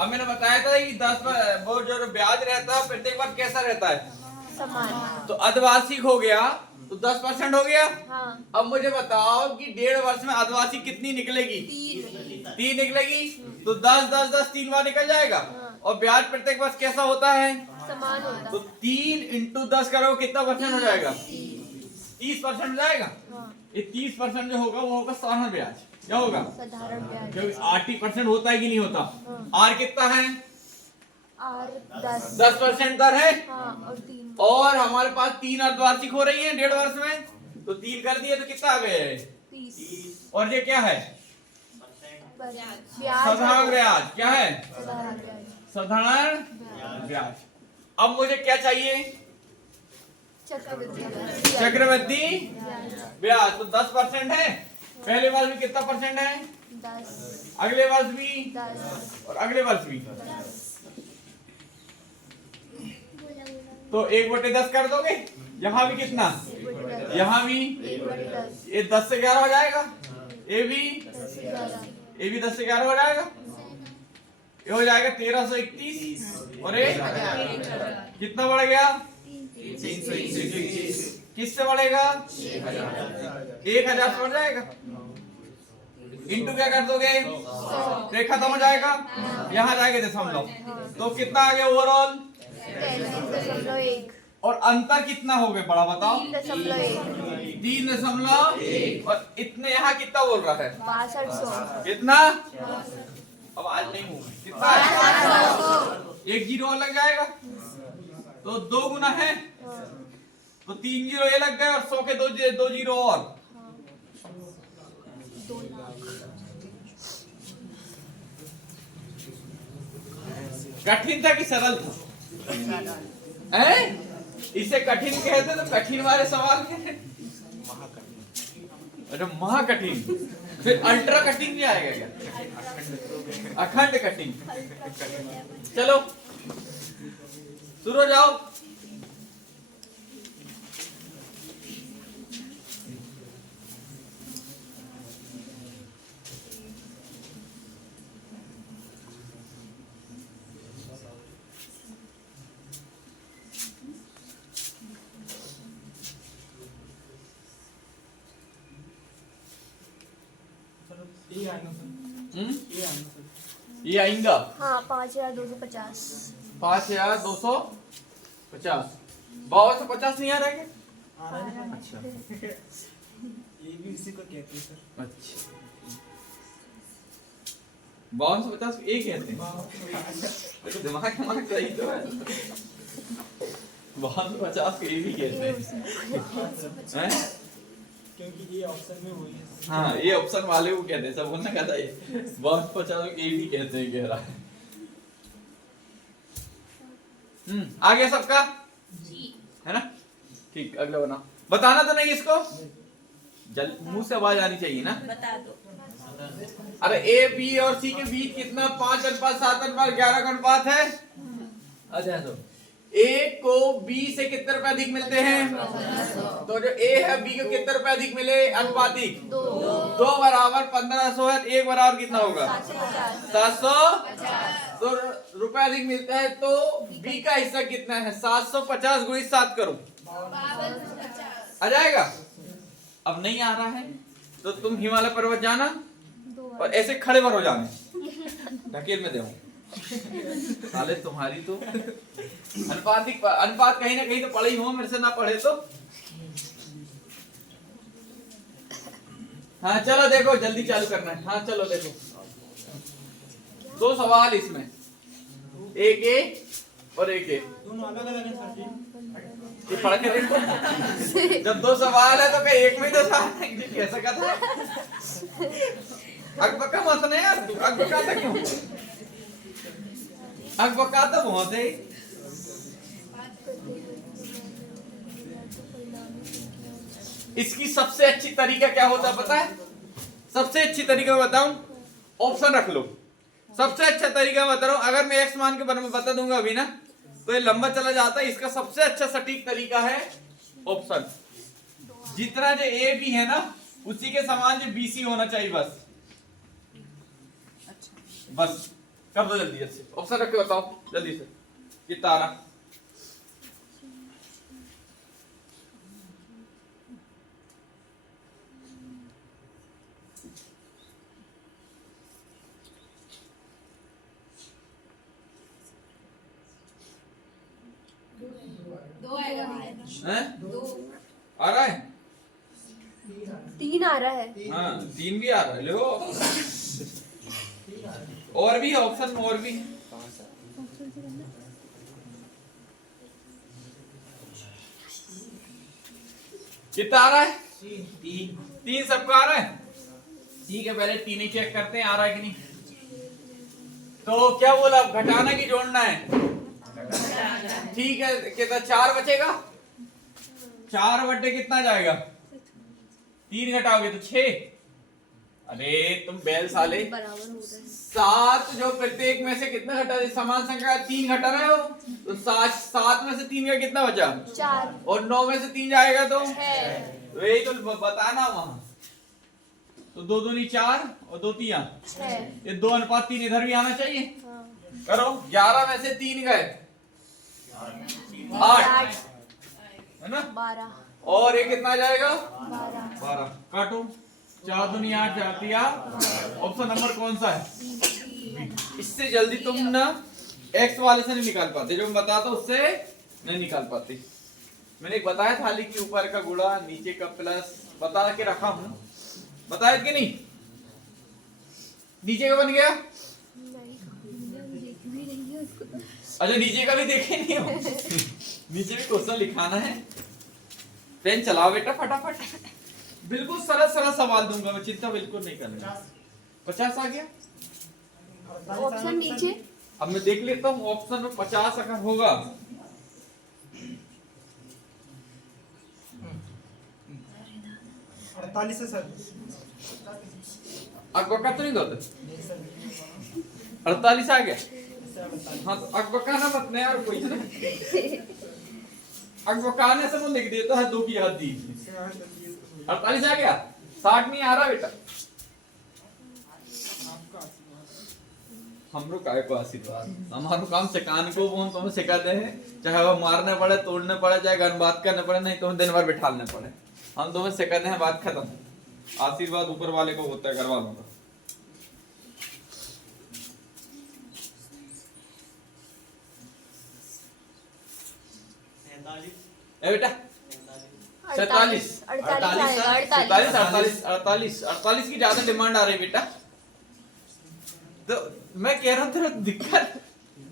अब मैंने बताया था कि 10 वो जो ब्याज रहता है प्रत्येक वर्ष कैसा रहता है? समान। तो अर्धवार्षिक हो गया तो 10% हो गया। हाँ। अब मुझे बताओ कि 1.5 वर्ष में अर्धवार्षिक कितनी निकलेगी? 3 निकलेगी। तो 10 10 10 3 बार निकल जाएगा। और ब्याज प्रत्येक वर्ष कैसा होता है? समान होता तो 3 × 10 करो कितना परसेंट हो जाएगा? 30% हो जाएगा। हाँ। ये 30% जो होगा वो होगा साधारण ब्याज। क्या होगा? साधारण ब्याज। क्योंकि 80% होता है कि नहीं होता? आर कितना है? और 10। 10% दर है। हाँ, और 3। और हमारे पास 3 अर्धवार्षिक हो रही है 1.5 वर्ष में। तो 3 कर दिए तो कितना आ गया? 30। और ये क्या है? ब्याज। साधारण ब्याज। क्या है? साधारण ब्याज। साधारण ब्याज। अब मुझे क्या चाहिए? चक्रवृद्धि चक्रवृद्धि ब्याज। ब्याज। तो 10% है। पहले वर्ष में कितना परसेंट है? 10। अगले वर्ष भी 10। और अगले वर्ष भी। तो 1/10 कर दोगे। यहाँ भी कितना? यहाँ भी 1/10। ये 10 से 11 हो जाएगा। ये भी 10 से 11। ये भी 10 से 11 हो जाएगा। ये हो जाएगा 1331। और ये कितना बढ़ गया? 321। किससे बढ़ेगा? 1000 से बढ़ जाएगा। इंटू क्या कर दोगे? तो खत्म हो जाएगा। यहाँ जाएगा दशमलव। तो कितना आ गया ओवरऑल? 3.1। और अंतर कितना हो गया बड़ा बताओ? 3.1। 3.1। और इतने यहाँ कितना बोल रहा है? 6200। कितना? आवाज नहीं होगी। कितना है? 1 जीरो और लग जाएगा। तो 2 गुना है तो 3 जीरो ये लग गए और 100 के 2 जीरो और। 2 लाख। कठिन था कि सरल था? हैं? इसे कठिन कहते तो कठिन वाले सवाल के। अरे महाकठिन। फिर अल्ट्रा कठिन भी आएगा क्या? अखंड कठिन। चलो शुरू हो जाओ। ये आएगा हाँ, 5250। 5250। 5250 नहीं आ रहा है क्या? ये भी इसी को कहते हैं सर। अच्छा 5250 को एक कहते हैं। तो दिमाग सही तो है। 5250 को ये भी कहते हैं। क्योंकि ये ऑप्शन में वही है। हाँ ये ऑप्शन वाले को कहते हैं। सब बोलना कहता है 5250 को ये भी कहते हैं कह रहा है। आ गया सबका? है ना? ठीक अगला बनाओ। बताना तो नहीं इसको? जल मुंह से आवाज आनी चाहिए ना? बता दो। अरे ए बी और सी के बीच कितना 5:7:11 का अनुपात है? अच्छा तो ए को बी से कितने रुपए अधिक मिलते हैं? तो जो ए है बी को कितने रुपए अधिक मिले? अनुपातिक 2 बराबर 1500 है। 1 बराबर कितना होगा? 750। तो रुपए अधिक मिलता है तो बी का हिस्सा कितना है? 750 × 7 करो आ जाएगा। अब नहीं आ रहा है तो तुम हिमालय पर्वत जाना और ऐसे खड़े पर हो जाने ढकेल में दे साले तुम्हारी तो अनुपात कहीं ना कहीं तो पढ़े ही हो मेरे से ना पढ़े तो। हाँ चलो देखो जल्दी चालू करना है। हाँ चलो देखो 2 सवाल इसमें एक ए और एक ए दोनों अलग अलग हैं सर जी। ये पढ़ के देखो। जब 2 सवाल है तो क्या एक में ही 2 सवाल कैसे कहता है? अकबका मत नहीं यार तू अकबका था क्यों? अकबका तो बहुत है। इसकी सबसे अच्छी तरीका क्या होता है पता है? सबसे अच्छी तरीका बताऊं? ऑप्शन रख लो। सबसे अच्छा तरीका बता रहा हूं। अगर मैं एक्स मान के बारे में बता दूंगा अभी ना तो ये लंबा चला जाता है। इसका सबसे अच्छा सटीक तरीका है ऑप्शन। जितना जो ए बी है ना उसी के समान जो BC होना चाहिए बस। बस कर दो जल्दी से, ऑप्शन रख के बताओ जल्दी से कितना आ रहा। दो आएगा हैं? दो आ रहा है? 3 आ रहा है। हाँ 3 भी आ रहा है, लो और भी ऑप्शन और भी है। कितना आ रहा है? 3 सबका आ रहा है। ठीक है, पहले 3 ही चेक करते हैं आ रहा है कि नहीं। तो क्या बोला, घटाना की जोड़ना है? ठीक है, कितना 4 बचेगा। 4 बटे कितना जाएगा? 3 घटाओगे तो 6। अरे तुम बैल साले, बराबर हो रहा है। 7 जो प्रत्येक में से कितना घटा, समान संख्या 3 घटा रहे हो तो 7 में से 3 का कितना बचा? 4 और 9 में से 3 जाएगा तो 6 तो यही तो बताना वहां। तो 2 दूनी 4 और 2 3 6। ये 2:3 इधर भी आना चाहिए। हाँ। करो, 11 में से 3 गए 8 है ना, 12 और ये कितना जाएगा? 12 काटो, 4 दूनी 8 जाती है। ऑप्शन नंबर कौन सा है? इससे जल्दी तुम ना एक्स वाले से नहीं निकाल पाते, जो मैं बताता उससे नहीं निकाल पाते। मैंने एक बताया थाली के ऊपर का गुणा नीचे का प्लस बता के रखा हूं, बताया कि नहीं? नीचे का बन गया। अच्छा नीचे का भी देखे नहीं हो? नीचे भी क्वेश्चन लिखाना है। पेन चलाओ बेटा फटाफट, बिल्कुल सरल सरल सवाल दूंगा मैं, चिंता बिल्कुल नहीं करना। 50 आ गया ऑप्शन नीचे। अब मैं देख लेता हूँ ऑप्शन में 50 अगर होगा। अड़तालीस है सर। अकबका तो नहीं दो 48 आ गया। हाँ तो अकबका ना मत नहीं यार कोई ना, अकबकाने से वो लिख देता है 2 की हद दी। 48 आ गया, 60 नहीं आ रहा बेटा। हमरो काय को आशीर्वाद, हमारो काम सिखाने को वो तुम्हें सिखाते हैं, चाहे वो मारने पड़े तोड़ने पड़े चाहे घर बात करने पड़े, नहीं तो दिन भर बिठाने पड़े, हम तुम्हें सिखाते हैं। बात खत्म। आशीर्वाद ऊपर वाले को होता है, घर वालों का। ए बेटा 47 48 की ज्यादा डिमांड आ रही है बेटा। तो मैं कह रहा हूँ तेरा दिक्कत,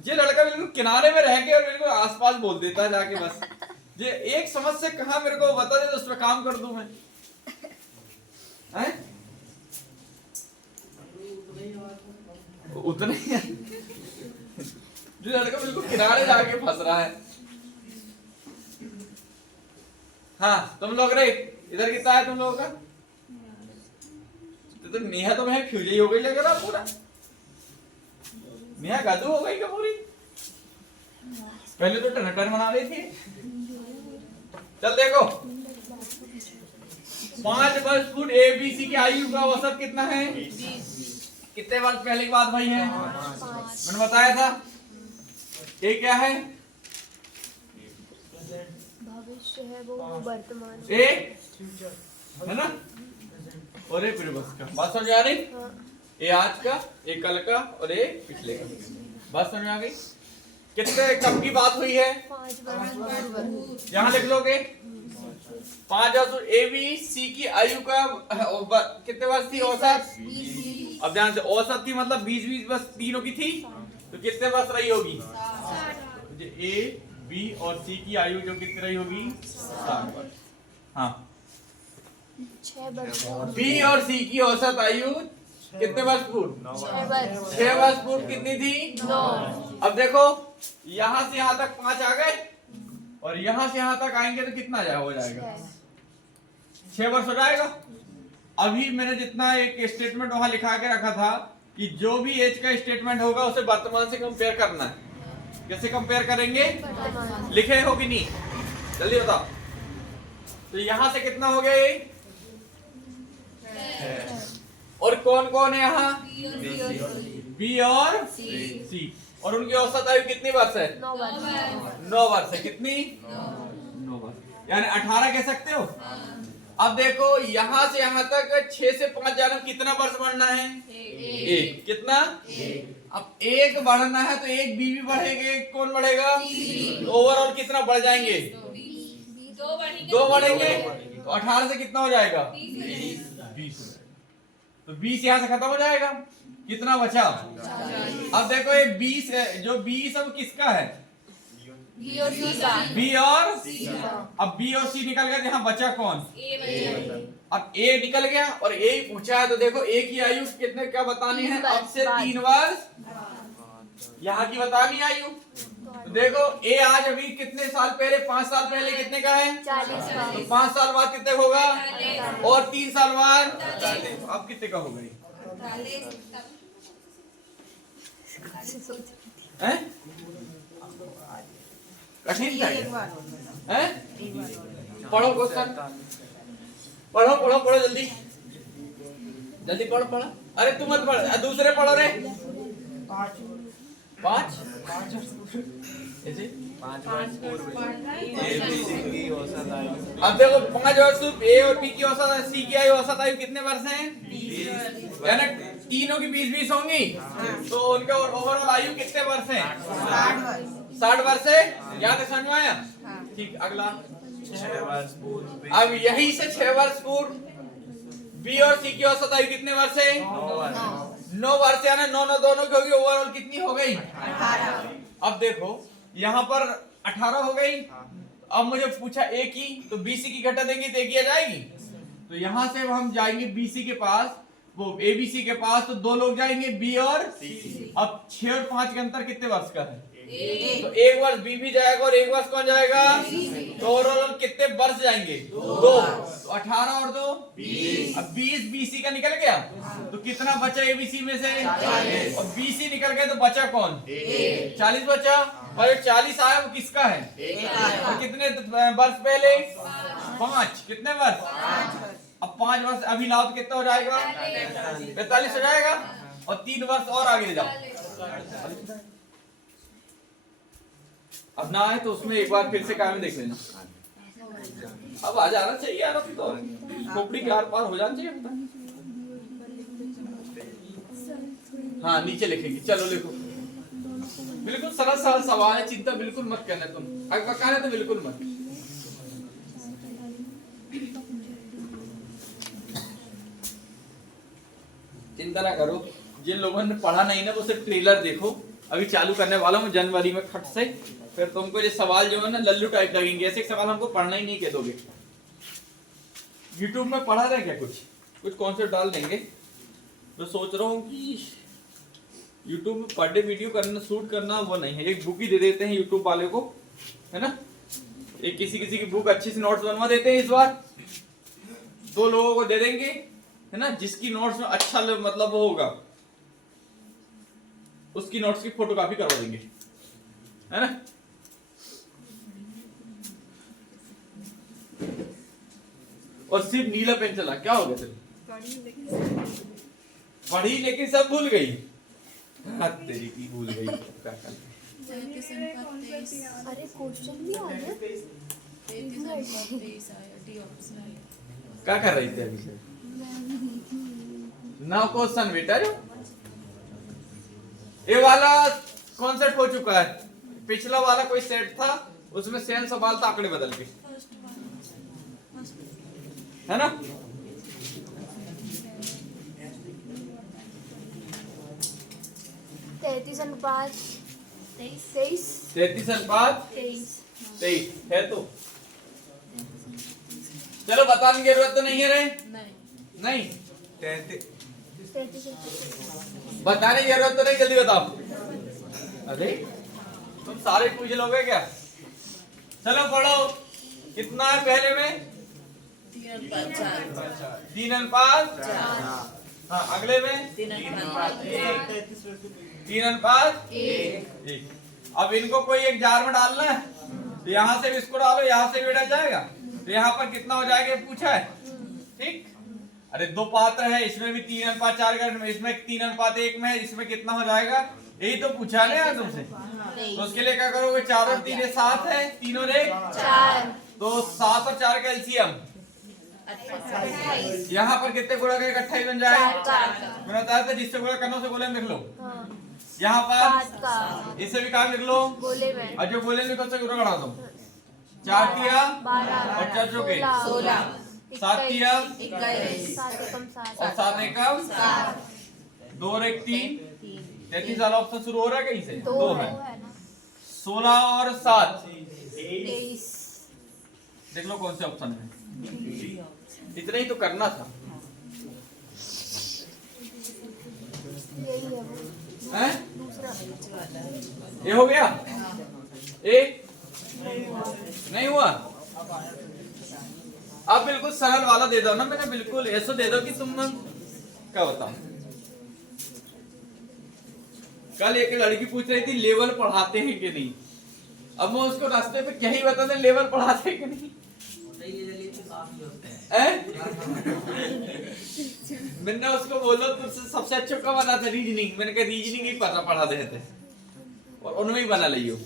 ये लड़का बिल्कुल किनारे में रह के और बिल्कुल आसपास बोल देता है जाके बस। ये एक समस्या कहाँ मेरे को बता दे तो उस पर काम कर दूं मैं, हैं? उतना ही है। जो लड़का बिल्कुल किनारे जाके फंस रहा है। हाँ तुम लोग रे इधर कितना है तुम लोगों का? तो नेहा तो मैं फ्यूज ही हो गई लग रहा पूरा। नेहा गादू हो गई क्या पूरी? पहले तो टन बना रही थी। चल देखो 5 वर्ष फुट ABC की आयु का औसत कितना है? कितने वर्ष पहले की बात भाई है? मैंने बताया था। ये क्या है? भविष्य है वो वर्तमान ए है ना, और ये फिर बस का बात समझ आ रही? हाँ। ये आज का, ये कल का और ये पिछले का। बात समझ आ गई? कितने कब की बात हुई है? 5 वर्ष पूर्व। यहाँ लिख लोगे 5 वर्ष ABC की आयु का कितने वर्ष थी औसत? अब ध्यान से, औसत थी मतलब 20 वर्ष तीनों की थी, तो कितने वर्ष रही होगी? A B और C की आयु जो कितनी रही होगी? 60 वर्ष। हाँ 6 वर्ष B और C की औसत आयु कितने वर्ष पूर्व? 6 वर्ष पूर्व कितनी थी? 9। अब देखो यहाँ से यहाँ तक 5 आ गए और यहाँ से यहाँ तक आएंगे तो कितना हो जाएगा? 6 वर्ष हो जाएगा। अभी मैंने जितना एक स्टेटमेंट वहां लिखा के रखा था कि जो भी एज का स्टेटमेंट होगा उसे वर्तमान से कंपेयर करना है। कैसे कंपेयर करेंगे? लिखे हो कि नहीं? जल्दी बताओ। तो यहां से कितना हो गया? ये और कौन कौन है यहाँ? बी और सी। और उनकी औसत आयु कितनी वर्ष है? 9 वर्ष। 9 वर्ष है। कितनी? 9 वर्ष, यानी 18 कह सकते हो। अब देखो यहाँ से यहाँ तक 6 से 5 जाना कितना वर्ष बढ़ना है? 1। कितना? अब 1 बढ़ना है तो 1 बी भी बढ़ेगा, 1 कौन बढ़ेगा? ओवरऑल कितना बढ़ जाएंगे? 2 बढ़ेंगे। तो 18 से कितना हो जाएगा? 20। तो 20 यहाँ से खत्म हो जाएगा। कितना बचा? अब देखो ये 20 है, जो 20 है वो किसका है? बी और सी का। बी और का। अब बी और सी निकल गया, यहाँ बचा कौन? अब ए निकल गया और ए ही पूछा है, तो देखो ए की आयु कितने क्या बतानी है? अब से 3 वर्ष यहाँ की बतानी आयु। तो देखो ए आज अभी कितने साल पहले? 5 साल पहले कितने का है? 40 का। तो 5 साल बाद कितने होगा? और 3 साल बाद अब कितने का हो गई? हैं? कठिन था क्या? हैं? पढ़ो क्वेश्चन, पढ़ो पढ़ो पढ़ो, जल्दी जल्दी पढ़ो पढ़ो। अरे तू मत पढ़, दूसरे पढ़ो रे। 5 ऐसे 5 वर्ष पूर्व अब देखो 5 वर्ष ए और बी की औसत, सी की आयु औसत आयु कितने वर्ष है? 20। यानी तीनों की 20-20 होंगी। तो उनका ओवरऑल आयु कितने वर्ष है? 60 वर्ष है। याद समझ में आया? ठीक। अगला 6 वर्ष पूर्व। अब यही से 6 वर्ष पूर्व बी और सी की औसत आयु कितने वर्ष है? 9 वर्ष। यानी 9 दोनों की होगी। ओवरऑल कितनी हो गई? 18। अब देखो यहाँ पर 18 हो गई। अब मुझे पूछा ए की, तो बीसी की घटा देंगे तो ए की आ जाएगी। तो यहाँ से हम जाएंगे बीसी के पास, वो एबीसी के पास, तो 2 लोग जाएंगे बी और सी। अब 6 और 5 के अंतर कितने वर्ष का है? तो 1 वर्ष बी भी जाएगा और 1 वर्ष कौन जाएगा? तो ओवरऑल कितने वर्ष जाएंगे? 2। तो 18 और 2 20। अब 20 बीसी का निकल गया, तो कितना बचा एबीसी में से? 40। और बीसी निकल गया तो बचा कौन? 40 बचा। और जो 40 आया वो किसका है? और कितने वर्ष पहले? 5। कितने वर्ष? अब 5 वर्ष अभी लाओ तो कितना हो जाएगा? 45 हो जाएगा। और 3 वर्ष और आगे ले जाओ। अब ना है तो उसमें एक बार फिर से काम देख लेना। अब आ जाना चाहिए यार, अब तो खोपड़ी के आर पार हो जाना चाहिए। हाँ नीचे लिखेंगे, चलो लिखो। बिल्कुल सरल सरल सवाल है, चिंता बिल्कुल मत करना तुम। अगर पकाना तो बिल्कुल मत। चिंता ना करो। जिन लोगों ने पढ़ा नहीं ना वो सिर्फ ट्रेलर देखो। अभी चालू करने वाला हूँ जनवरी में खट से। फिर तुमको ये सवाल जो है ना लल्लू टाइप लगेंगे। ऐसे सवाल हमको पढ़ना ही नहीं कह दोगे। यूट्यूब में पढ़ा रहे क्या? कुछ कॉन्सेप्ट डाल देंगे। तो सोच रहा हूँ कि यूट्यूब में पर डे वीडियो करना, शूट करना वो नहीं है। एक बुक ही दे देते हैं यूट्यूब वाले को, है ना। एक किसी की बुक अच्छी सी नोट्स बनवा देते हैं। इस बार 2 लोगों को दे देंगे, है ना, जिसकी नोट्स में अच्छा मतलब वो होगा, उसकी नोट्स की फोटोकॉपी करवा देंगे, है ना। और सिर्फ नीला पेन चला। क्या हो गया तेरे? पढ़ी लेकिन सब भूल गई। हाँ तेरी की भूल गई। क्या कर? अरे क्वेश्चन भी आ गया। क्या कर रही थी अभी से? नाउ क्वेश्चन बेटा। जो ये वाला कॉन्सेप्ट हो चुका है। पिछला वाला कोई सेट था, उसमें सेम सवाल था, आंकड़े बदल के, है ना। तैतीस अनुपात 33 अनुपात 23 है। तो चलो बताने की जरूरत तो नहीं है रे। नहीं 33 बताने की जरूरत तो नहीं। जल्दी बताओ। अरे तुम सारे पूछ लोगे क्या? चलो पढ़ो। कितना है पहले में? 3 अनुपात 4। हाँ अगले में 3 अनुपात 1। अब इनको कोई एक जार में डालना है, तो यहाँ से भी इसको डालो, यहाँ से भी डल जाएगा। तो यहाँ पर कितना हो जाएगा पूछा है, ठीक। अरे दो पात्र है, इसमें भी 3:4 में, इसमें 3:1 में है, इसमें कितना हो जाएगा? यही तो पूछा ना यार तुमसे। तो उसके लिए क्या करोगे? 4 और 3 7 है, 3 और 1 4 तो 7 और 4 का एलसीएम 28 यहाँ पर कितने गुणा करेगा? 28 बन जाएगा। 4 का मैंने बताया था जिससे गुणा करना उसे गोले में लिख लो। हाँ यहाँ 5 पर का इसे भी काम लिख लो, गोले में और जो गोले में कौन सा गुणा बढ़ा दो? 4 तिया 12 और 4 चौके 16 7 तिया 21 7 एकम 7 और 7 एकम 2 और 1 3 33 वाला ऑप्शन शुरू हो रहा है कहीं से? 2 है। 16 और 7 23 देख लो कौन से ऑप्शन है। इतना ही तो करना था। यही है वो हैं? दूसरा ये हो गया? ए नहीं हुआ? अब बिल्कुल सरल वाला दे दो ना, मैंने बिल्कुल ऐसा दे दो कि तुम क्या बताओ। कल एक लड़की पूछ रही थी लेवल पढ़ाते हैं कि नहीं, अब मैं उसको रास्ते पे क्या ही बता दें लेवल पढ़ाते हैं कि नहीं। मैंने उसको बोला तुझसे सबसे अच्छा का बना था रीजनिंग, मैंने कहा रीजनिंग ही पढ़ा देते और उनमें ही बना लियो।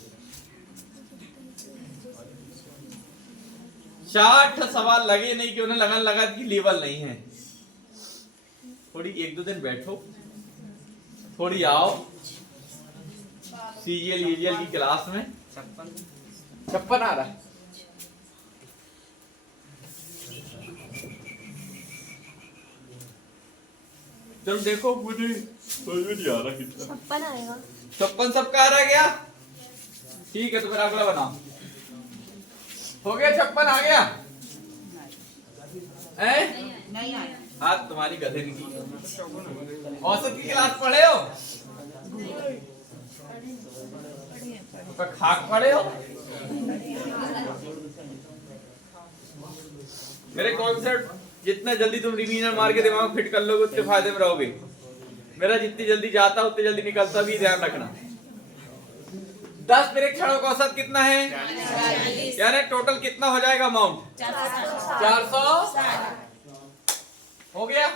60 सवाल लगे नहीं कि उन्हें लगन लगा कि लेवल नहीं है। थोड़ी 1-2 दिन बैठो, थोड़ी आओ सीजीएल ईजीएल की क्लास में। 56 आ रहा है। चलो देखो, मुझे समझ में नहीं आ रहा कितना। 56 आएगा। 56 सबका आ रहा गया? ठीक है तो फिर अगला बनाओ। हो गया 56 आ गया? नहीं आया। हाथ तुम्हारी गधे की। औसत की क्लास पढ़े हो? तो खाक पढ़े हो? मेरे कॉन्सेप्ट जितना जल्दी तुम रिवीजन मार के दिमाग फिट कर लोगे उतने फायदे में रहोगे। मेरा जितनी जल्दी जाता उतनी जल्दी निकलता भी, ध्यान रखना। 10 परीक्षणों का औसत कितना है? यानी टोटल कितना हो जाएगा अमाउंट? 460 हो गया।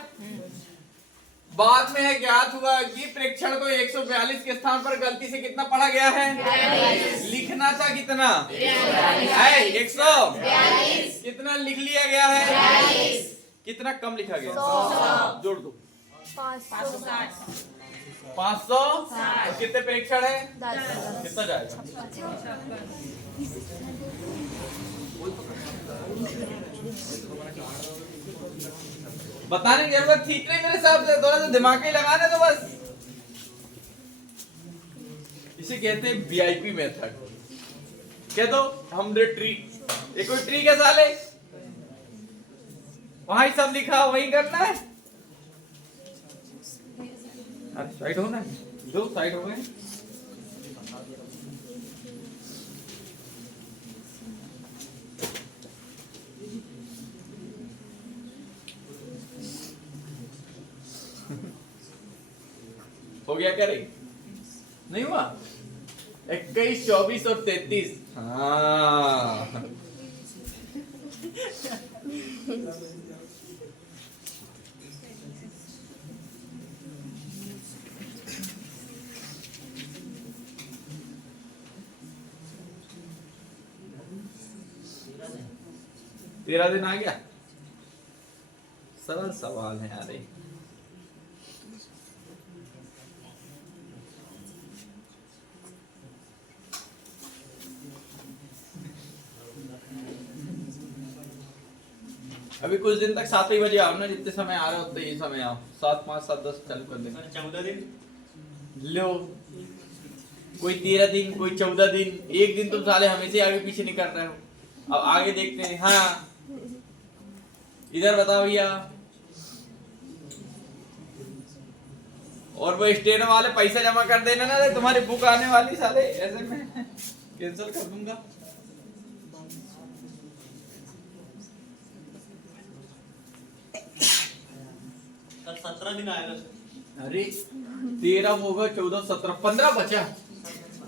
बाद में है ज्ञात हुआ कि प्रेक्षण को 142 के स्थान पर गलती से कितना पढ़ा गया है? लिखना था कितना है? 142 कितना लिख लिया गया है? कितना कम लिखा गया? 100 जोड़ दो 560 500 और कितने प्रेक्षण है? 10 कितना जाएगा? बताने की जरूरत थी नहीं मेरे हिसाब से, थोड़ा सा दिमाग ही लगाने तो बस। इसे कहते हैं वीआईपी मेथड। कह दो 100 ट्री, ये कोई ट्री के साले वहां ही सब लिखा वही करना है। अरे साइड होना है, 2 साइड हो गए। हो गया क्या रे? नहीं हुआ? 21, 24 और 33। हाँ तेरा दिन आ गया। सरल सवाल है यार। अभी कुछ दिन तक 7 ही बजे आओ ना, जितने समय आ रहे हो उतने ही समय आओ। 7, 5, 7, 10 चालू कर देना। 14 दिन लो, कोई 13 दिन, कोई 14 दिन, एक दिन तुम साले हमेशा आगे पीछे नहीं कर रहे हो। अब आगे देखते हैं। हाँ इधर बताओ भैया। और वो स्टेनो वाले पैसा जमा कर देना ना, तुम्हारी बुक आने वाली साले, ऐसे में कैंसिल कर दूंगा। कल 17 दिन आएगा। अरे 13 होगा, 14, 17, 15 बचा।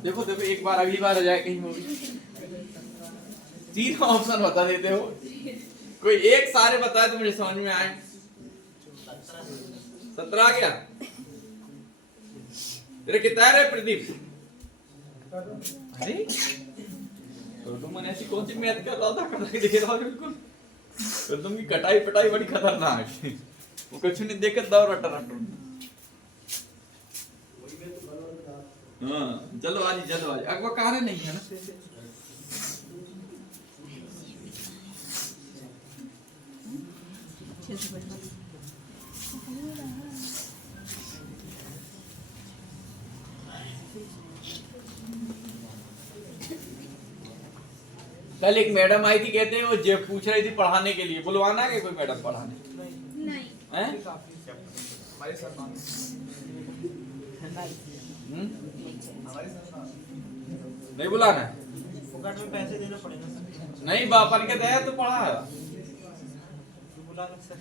देखो देखो एक बार अगली बार आ जाए कहीं मूवी। 3 ऑप्शन बता देते हो, कोई एक सारे बताए तो मुझे समझ में आए। 17 आ गया। तेरे कितना है रे प्रदीप? अरे तो तुम मैंने ऐसी कौन सी मैथ कर रहा था, कर दे रहा बिल्कुल। तो तुम की कटाई पटाई बड़ी खतरनाक है। वो कुछ नहीं देखे दौड़ रटा रटा। हाँ चलो आज चलो आज अगवा कहां नहीं है ना। कल एक मैडम आई थी, कहते हैं वो जे पूछ रही थी पढ़ाने के लिए, बुलवाना है कोई मैडम पढ़ाने? नहीं। हैं? नहीं बुलाना है? फुकट में पैसे देना पड़ेगा सर। नहीं बापर के दया तो पढ़ा है। बुला लो सर।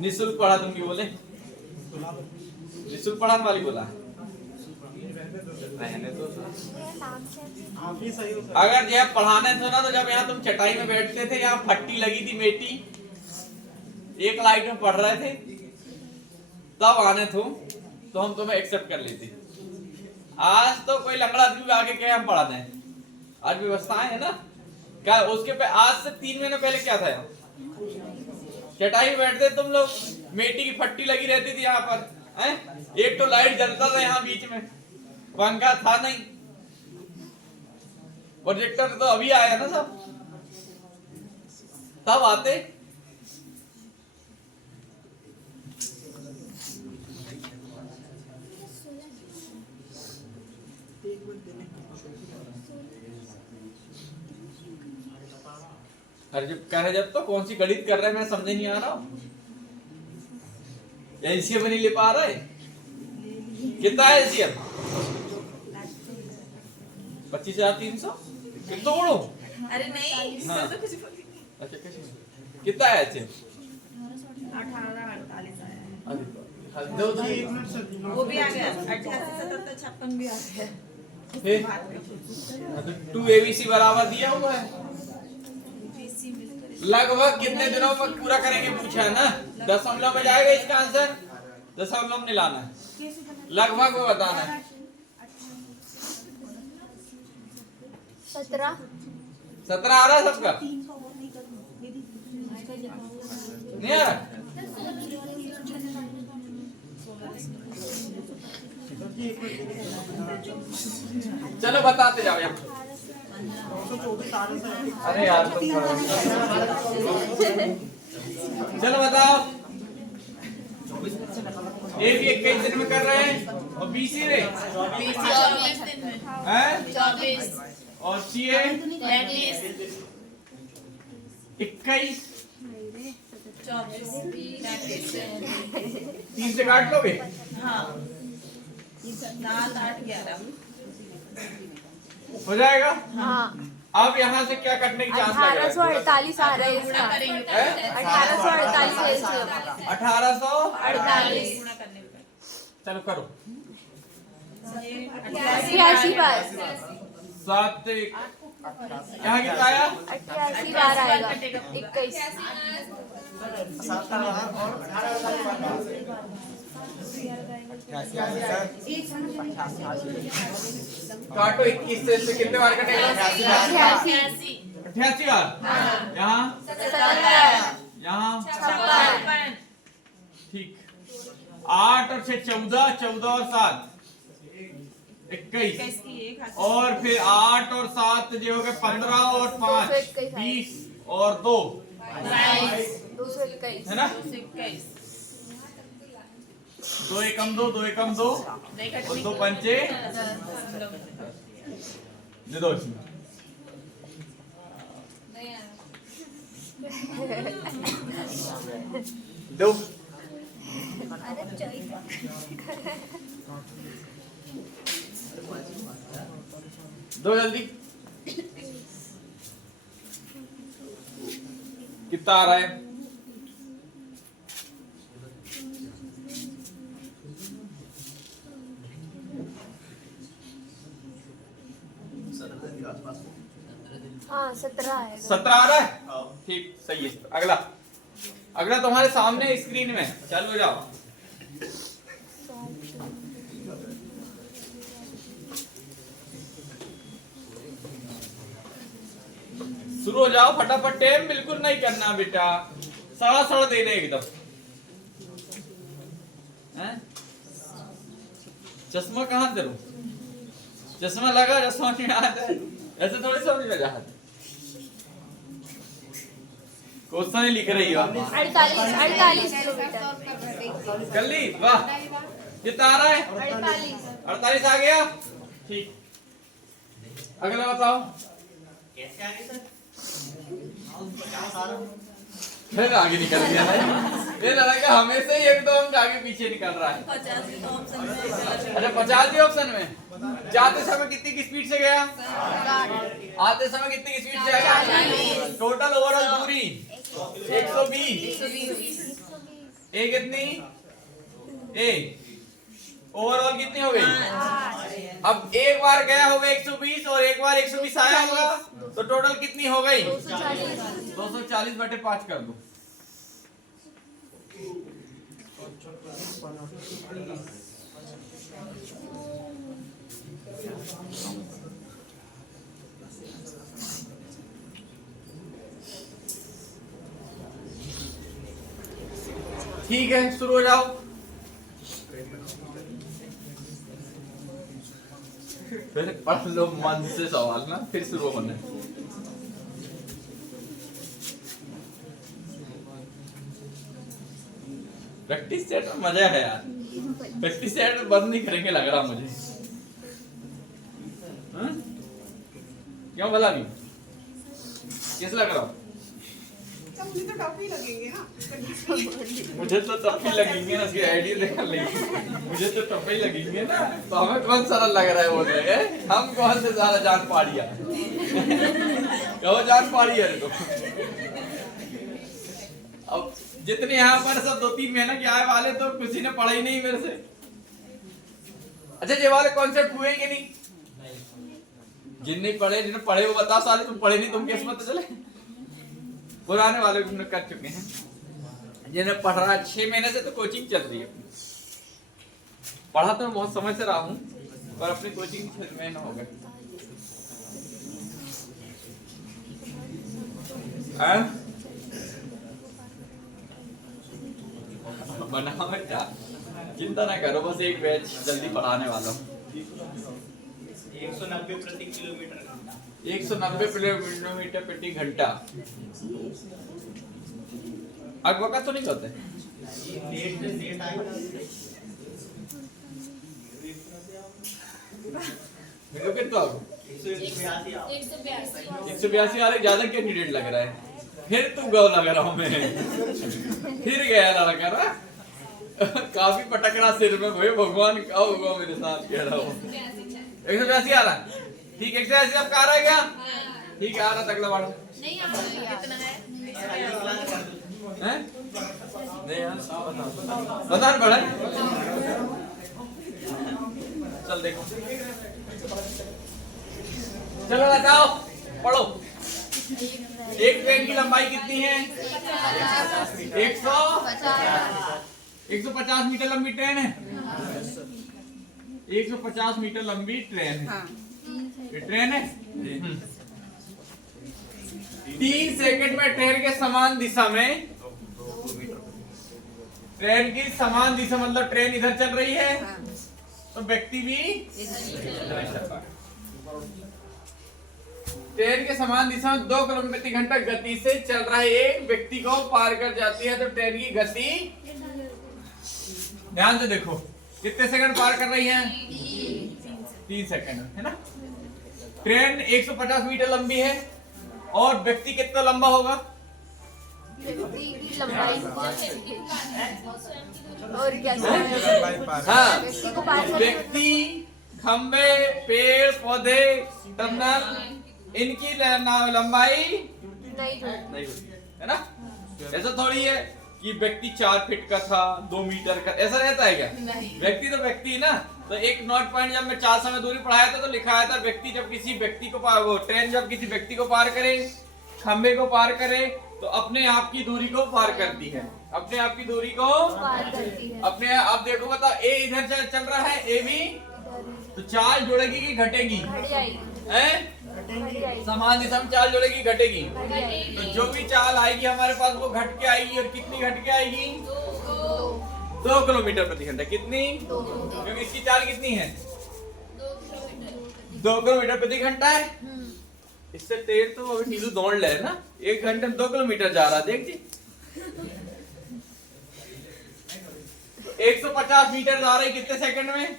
निःशुल्क पढ़ा तुम क्यों बोले? बुला लो। निःशुल्क पढ़ाने वाली बोला। नाम से आप ही सही हो सर। अगर जब पढ़ाने थे ना, तो जब यहाँ तुम चटाई में बैठते थे, यहाँ फट्टी लगी थी मेटी, एक लाइट में पढ़ रहे थे, तब आने थे तो हम तुम्हें एक्सेप्ट कर लेते। आज तो कोई लंगड़ा आदमी आके क्या हम पढ़ा दें? आज व्यवस्थाएं है ना क्या? उसके पे आज से 3 महीने पहले क्या था? यहाँ चटाई में बैठते तुम लोग, मेटी की फट्टी लगी रहती थी यहाँ पर, हैं? एक तो लाइट जलता था यहाँ बीच में, पंखा था नहीं, प्रोजेक्टर तो अभी आया ना सब, तब आते। अरे जब कह रहे जब तो कौन सी गणित कर रहे हैं, मैं समझ नहीं आ रहा। एलसीएम नहीं ले पा रहे? कितना है एलसीएम? 25,300 तोड़ो। अरे नहीं हाँ। तो कुछ बोली नहीं। अच्छा कैसे कितना है एलसीएम? 1848 आया है। दो जी, एक मिनट सर। वो भी आ गया 88 77 56 भी आ गया। फिर 2 एबीसी बराबर दिया हुआ है। लगभग कितने दिनों में पूरा करेंगे पूछा है ना? दशमलव में जाएगा इसका आंसर, दशमलव में लाना है, लगभग वो बताना है। 17 17 आ रहा है सबका? नहीं आ रहा? चलो बताते जाओ यहाँ। 224 आ रहे सर। अरे यार तुम चलो बताओ। ये भी 21 दिन में कर रहे हैं, और बीसी रे 24 दिन में हैं, 24 और सीए 33 21 24 3 से काट लोगे? हाँ 7 8 11 हो जाएगा। हाँ अब यहाँ से क्या कटने की चांस लग रहा है? 1848 आ रहा है इसका। 1848 है इसका। 1848 गुणा करने पे चलो करो। 88 बार 7 यहाँ कितना आया? 88 बार आएगा 21 काटो 21 से कितने बार कटेगा? 88 बार। यहाँ 70 यहाँ ठीक। 8 और 6 14, 14 और 7 21, और फिर 8 और 7 जो हो गए 15 और 5 20 और 2 221 है ना? 2 एकम 2 2 एकम 2 और 2 पंचे दे दो इसमें। दो दो जल्दी। कितना आ रहा है? हाँ 17 आएगा। 17 आ रहा है? ठीक सही है। अगला अगला तुम्हारे सामने स्क्रीन में, चालू हो जाओ। शुरू हो जाओ फटाफट, टाइम बिल्कुल नहीं करना बेटा, सड़ा देने एकदम। चश्मा कहाँ करूं? चश्मा लगा, चश्मा नहीं आता है, ऐसे थोड़ी समझ में जाता। क्वेश्चन ही लिख रही हो 48 किलोमीटर। कर ली, वाह। कितना आ रहा है? 48 आ गया, ठीक। अगला बताओ। कैसे आगे सर? 50 आ रहा। फिर आगे निकल गया है, ये लड़का हमेशा ही एक दो अंक आगे पीछे निकल रहा है। 50 तो ऑप्शन में। अरे 50 भी ऑप्शन में। जाते समय कितनी की स्पीड से गया? आते समय कितनी की स्पीड से आया? टोटल ओवरऑल दूरी 120। ए कितनी? ए ओवरऑल कितनी हो गई? अब एक बार गया होगा 120 और एक बार 120 आया होगा, तो टोटल कितनी हो गई? 240 बटे 5 कर दो। ठीक है, शुरू हो जाओ। फिर पढ़ लो मन से सवाल ना, फिर शुरू होने। प्रैक्टिस सेट में मजा है यार, प्रैक्टिस सेट बंद नहीं करेंगे लग रहा मुझे। हाँ? क्यों भला भी किस लग रहा? मुझे तो टॉफी लगेंगे ना। मुझे तो टफ ही लगेंगे ना, उसकी आइडिया देखा लेंगे। मुझे तो टफ ही लगेंगे ना, तो हमें कौन सरल लग रहा है बोल रहे हैं? हम कौन से ज्यादा जान पाड़िया? कहो जान पाड़िया रे तो। अब जितने यहाँ पर सब 2-3 महीने के आए वाले तो किसी ने पढ़ा ही नहीं मेरे से। अच्छा ये वाले कॉन्सेप्ट हुए कि नहीं? जिनने पढ़े, जिन्हें पढ़े वो बता, साले तुम पढ़े नहीं, तुम कैसे पता चले? पुराने वाले भी कर चुके हैं, जिन्हें पढ़ रहा है 6 महीने से तो कोचिंग चल रही है। पढ़ा तो मैं बहुत समय से रहा हूँ, पर अपनी कोचिंग 6 महीने हो गए। बनाओ बेटा, चिंता ना करो, बस एक बैच जल्दी पढ़ाने वाला हूँ। 190 प्रति किलोमीटर घंटा। 190 किलोमीटर प्रति घंटा। अगवका तो नहीं होते? डेट आई। मेरे को तो 182 वाले ज्यादा कैंडिडेट लग रहा है। फिर तू गौ लग रहा हूँ मैं, फिर गया लड़का ना। काफी पटकना सिर में भाई, भगवान क्या होगा मेरे साथ, कह रहा हूँ। 182 आ रहा है, ठीक। 180 आपका आ रहा है क्या? ठीक है, आ रहा है। अगला बार नहीं आ रहा। कितना है? हैं? नहीं यार, बता पड़ा। चल देखो, चलो बताओ, पढ़ो। एक ट्रेन की लंबाई कितनी है? 150 मीटर लंबी ट्रेन है। 150 मीटर लंबी ट्रेन है। ये ट्रेन है। 3 सेकंड में ट्रेन के समान दिशा में, ट्रेन की समान दिशा मतलब ट्रेन इधर चल रही है तो व्यक्ति भी ट्रेन के समान दिशा में 2 किलोमीटर प्रति घंटा गति से चल रहा है एक व्यक्ति को पार कर जाती है, तो ट्रेन की गति, ध्यान से देखो, कितने सेकंड पार कर रही है? 3 सेकंड, है ना। ट्रेन 150 मीटर लंबी है और व्यक्ति कितना लंबा होगा? व्यक्ति की लंबाई और क्या? हाँ, व्यक्ति को पार करने व्यक्ति, खंबे, पेड़ पौधे, टनल, इनकी लंबाई नहीं है ना। ऐसा थोड़ी है कि व्यक्ति 4 फीट का था, 2 मीटर का, ऐसा रहता है क्या? व्यक्ति तो व्यक्ति ही ना। तो एक नोट पॉइंट जब मैं 4 समय दूरी पढ़ाया था तो लिखाया था व्यक्ति जब किसी व्यक्ति को पार, वो ट्रेन जब किसी व्यक्ति को पार करे, खंबे को पार करे, तो अपने आप की दूरी को पार करती है, अपने आप की दूरी को पार करती है। अपने आप देखो, बताओ ए इधर चल रहा है, ए भी, तो चाल जुड़ेगी कि घटेगी? घट जाएगी, हैं? घट जाएगी, समान दिशा में चाल जुड़ेगी घटेगी? घट जाएगी। तो जो भी चाल आएगी हमारे पास वो घट के आएगी, और कितनी घट के आएगी? 2 किलोमीटर प्रति घंटा। कितनी? क्योंकि इसकी चाल कितनी है? 2 किलोमीटर प्रति घंटा है। इससे तेज तो अभी टीलू दौड़ ले ना, 1 घंटे में 2 किलोमीटर जा रहा, देख जी। 150 मीटर जा रही कितने सेकंड में?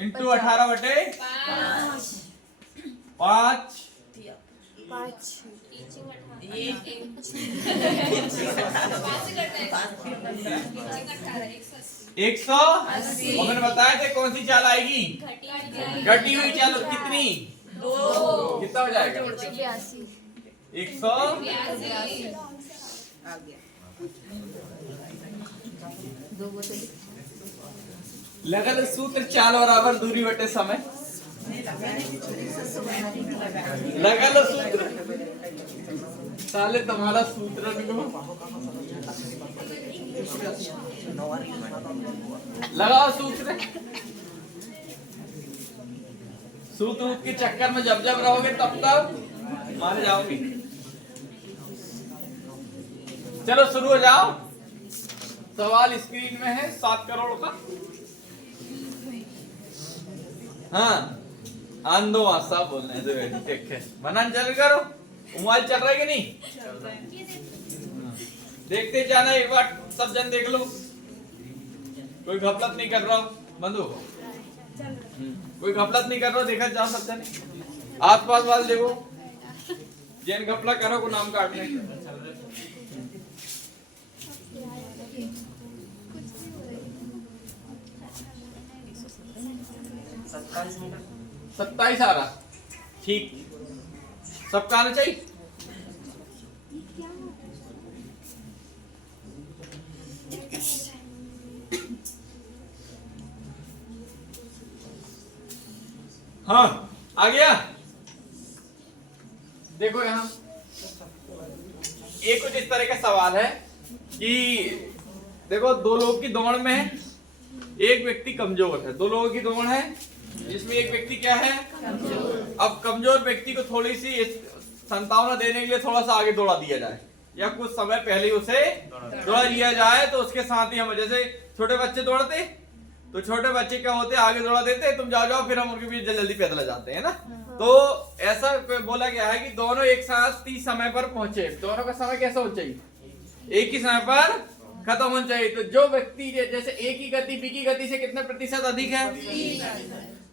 इंटू 18/5 180। और मैंने बताया थे कौन सी चाल आएगी? घटी हुई चाल। कितनी? 2। कितना हो जाएगा? 182। 100। लगा तो सूत्र चाल बराबर दूरी बटे समय। लगा लो सूत्र। साले तुम्हारा सूत्र लगाओ सूत्र। सूत्र के चक्कर में जब रहोगे तब मारे जाओगे। चलो शुरू हो जाओ। सवाल स्क्रीन में है 7 करोड़ का। हाँ, आंदो आशा बोलने हैं। ठीक है, बनान चल करो। मोबाइल चल रहा है कि नहीं? देखते जाना, एक बार सब जन देख लो, कोई घपलत नहीं कर रहा हो। बंधु कोई घपलत नहीं कर रहा हो, देखा जाओ सब जन। आस पास वाले देखो, जैन घपला करो को नाम काटने। 27 आ रहा। ठीक, सबका आना चाहिए। हाँ, आ गया। देखो यहाँ एक कुछ इस तरह का सवाल है कि देखो, 2 लोग की दौड़ में है, एक व्यक्ति कमजोर है। 2 लोगों की दौड़ है जिसमें एक व्यक्ति क्या है? कमजोर। अब कमजोर व्यक्ति को थोड़ी सी संभावना देने के लिए थोड़ा सा आगे दौड़ा दिया जाए, या कुछ समय पहले ही उसे दौड़ा लिया जाए, तो उसके साथ ही हम, जैसे छोटे बच्चे दौड़ते, तो छोटे बच्चे क्या होते, आगे दौड़ा देते, तुम जाओ, फिर हम उनके बीच जल्दी पैदल जाते हैं ना। तो ऐसा बोला गया है कि दोनों एक साथ ही समय पर पहुंचे। दोनों का समय कैसा होना चाहिए? एक ही समय पर खत्म होना चाहिए। तो जो व्यक्ति जैसे ए की गति बी की गति से कितने प्रतिशत अधिक है?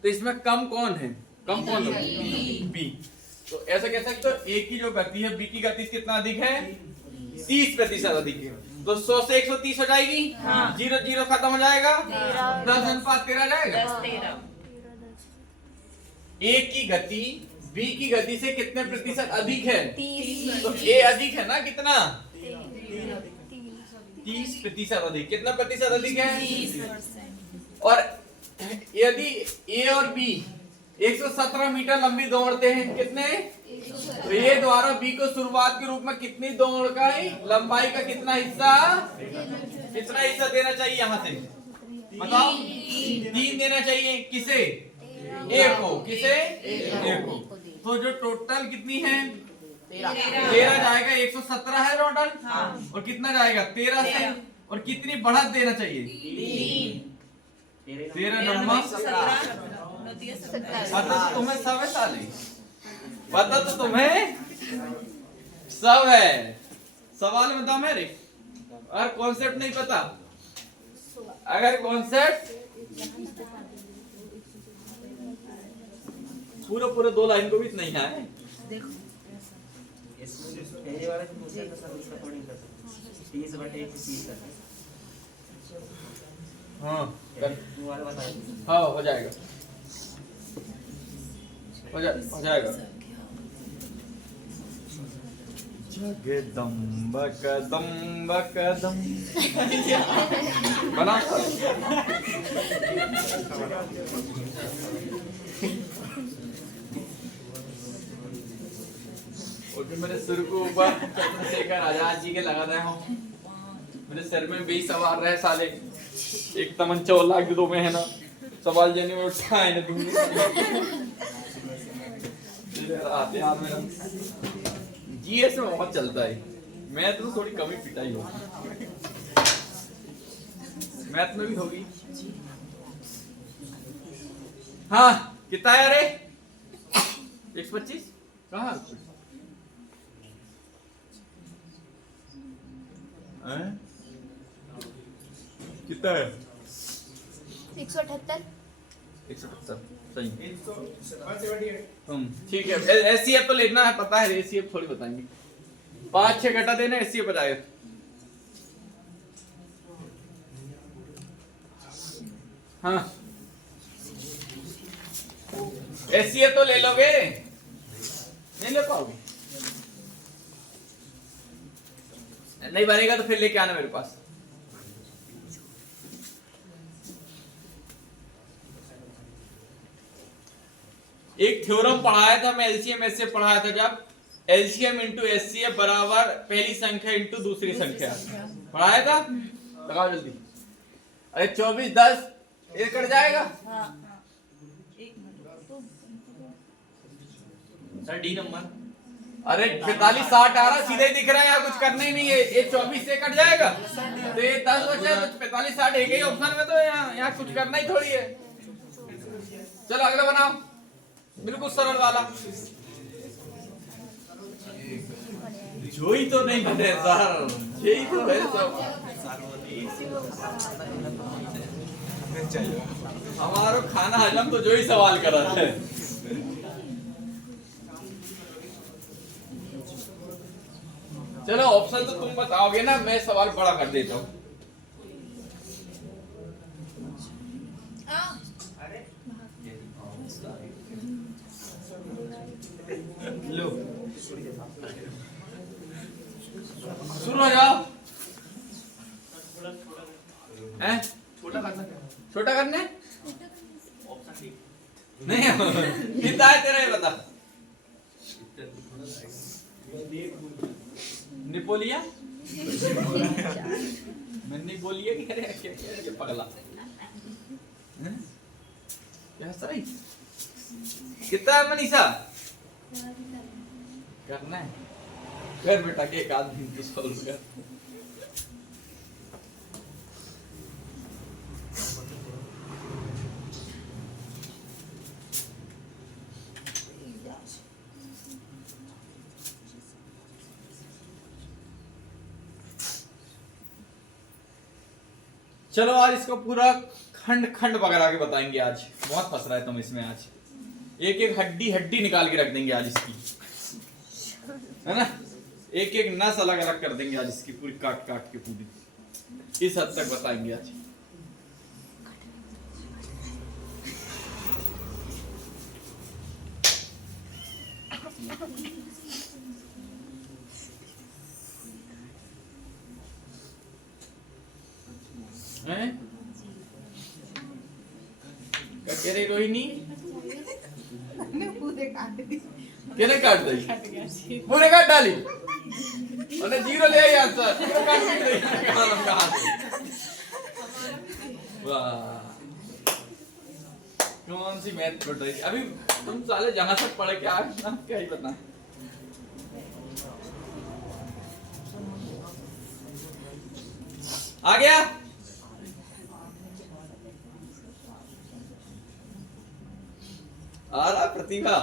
तो इसमें कम कौन है? कम कौन है? बी। तो ऐसा कह सकते हो, ए की जो गति है बी की गति से कितना अधिक है? 30% अधिक है। तो 100 से 130 हो जाएगी। 0 0 खत्म हो जाएगा। 10:13 जाएगा। ए की गति बी की गति से कितने प्रतिशत अधिक है? 30। तो ए अधिक है ना, कितना? 30% अधिक। कितना प्रतिशत अधिक है? 30%। और यदि ए और बी 117 मीटर लंबी दौड़ते हैं, कितने? तो ए द्वारा बी को शुरुआत के रूप में कितनी दौड़ का लंबाई का कितना हिस्सा देना चाहिए? यहाँ से बताओ। 3 देना चाहिए। किसे? ए को। किसे? ए को। तो जो टोटल कितनी है? 13 जाएगा। 117 है टोटल। और कितना जाएगा? 13 से। और कितनी बढ़त देना चाहिए? 13 नंबर 17। तुम्हें सब है साले, पता तो तुम्हें सब है। सवाल में दम है रे। अगर कॉन्सेप्ट नहीं पता, अगर कॉन्सेप्ट पूरे 2 लाइन को भी नहीं है। देखो पहले वाला जो दूसरा था सर, उसका थोड़ी कर 30/1 हाँ, तुम्हारे बताया। हाँ हो जाएगा, हो जाएगा। जगदम्ब कदम्ब कदम बना। और फिर मेरे सिर को ऊपर चंद्रशेखर आजाद जी के लगा रहे हो, मेरे सिर में 20 सवार रहे साले, एक तमंचा और लाख दो में है ना, सवाल जने में उठाए ना दूंगे जीएस में बहुत चलता है। मैथ में थोड़ी कमी पिटाई होगी, मैथ में भी होगी। हाँ कितना है अरे 125 कहाँ कितना है 178 178 सही। ठीक है एससीएफ तो लिखना है, पता है एससीएफ थोड़ी बताएंगे, 5-6 घटा देना एससीएफ बताएगा। हाँ एससीएफ तो ले लोगे, नहीं ले पाओगे, नहीं बनेगा तो फिर लेके आना मेरे पास। एक थ्योरम पढ़ाया था मैं, एलसीएम एससीएफ पढ़ाया था, जब एलसीएम इंटू एससीएफ बराबर पहली संख्या इंटू दूसरी संख्या पढ़ाया था। लगाओ जल्दी, अरे 24 10 ये कट जाएगा सर डी नंबर। अरे 45 60 आ रहा सीधे दिख रहा है, यहाँ कुछ करना ही नहीं है, ये 24 से कट जाएगा तो ये 10 बचा तो 45 60 एक ही ऑप्शन में, तो यहाँ कुछ करना ही थोड़ी है। चलो अगला बनाओ, बिल्कुल सरल वाला। जो ही तो नहीं बने सर, यही तो है सब, हमारा खाना हजम तो जो ही सवाल कर रहा है। चलो ऑप्शन तो तुम बताओगे ना, मैं सवाल बड़ा कर देता हूँ। लो शुरू हो जाओ। हैं छोटा करना है नहीं कितना है तेरा, ये बता। निपोलिया मैं नहीं बोलिए कि अरे क्या पगला क्या सही। कितना है मनीषा करना है, कर बेटा के एक आदमी तो सॉल्व कर। चलो आज इसको पूरा खंड खंड वगैरह के बताएंगे। आज बहुत फंस रहा है तुम इसमें, आज एक एक हड्डी निकाल के रख देंगे आज इसकी, है ना, एक एक नस अलग अलग कर देंगे आज इसकी, पूरी काट काट के पूरी इस हद तक बताएंगे आज। क्या कह रही रोहिणी? केने काट दी, पूरे काट डाली, और जीरो ले आई आंसर, जीरो काट दी कहां से। वाह कौन सी मैथ पढ़ रही थी अभी तुम, साले जहां तक पढ़े क्या ना क्या ही पता। आ गया आ रहा प्रतिभा,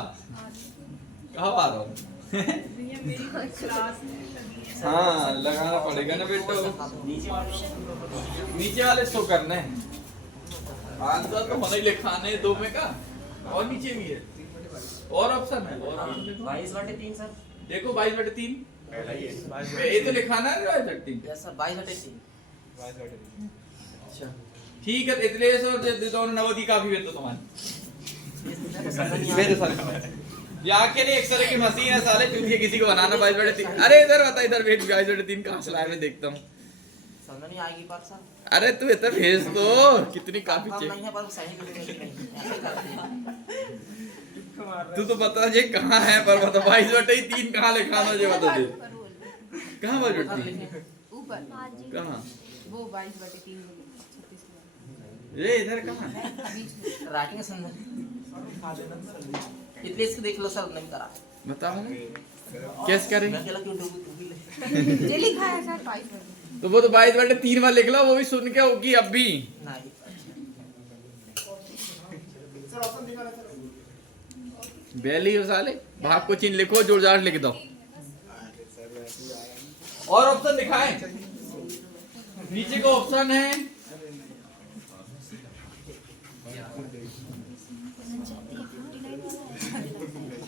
कहाँ आ रहा हूँ हाँ लगाना पड़ेगा ना बेटो, नीचे वाले शो करने आंसर तो होने लिखाने दो में का, और नीचे भी है और ऑप्शन है, और 22/3 सर, देखो 22/3 ये तो लिखाना है 22/3। Yes sir 22/3। अच्छा ठीक है, इतने सर दे दो नवदी काफी है तो तुम्हारी मेरे साथ यहाँ के लिए एक तरह की मशीन है साले, चूतिए किसी को बनाना 22/3। अरे इधर बता, इधर भेज 22/3 कहाँ से लाया मैं देखता हूँ। समझ नहीं आएगी बात सर। अरे तू इधर भेज दो, कितनी काफी नहीं है पर सही मिलेगी नहीं, ऐसे करते हैं। तू तो बता जे कहाँ है पर बता 22/3 कहाँ लिखाना जो बता दे कहाँ 22/3 ऊपर कहाँ वो 22/3 ये इधर कहाँ राखी का संदर्भ इतने इसको देख लो सर नहीं करा बताओ ना कैसे करें मैं कहला क्यों डूबी डूबी ले ये लिखा है सर 22/3 तो वो तो 22/3 बार लिख लो वो भी सुन के होगी अब भी नहीं सर ऑप्शन दिखा रहा सर बैली हो साले भाग को चिन्ह लिखो जोरदार लिख दो और ऑप्शन दिखाए नीचे का ऑप्शन है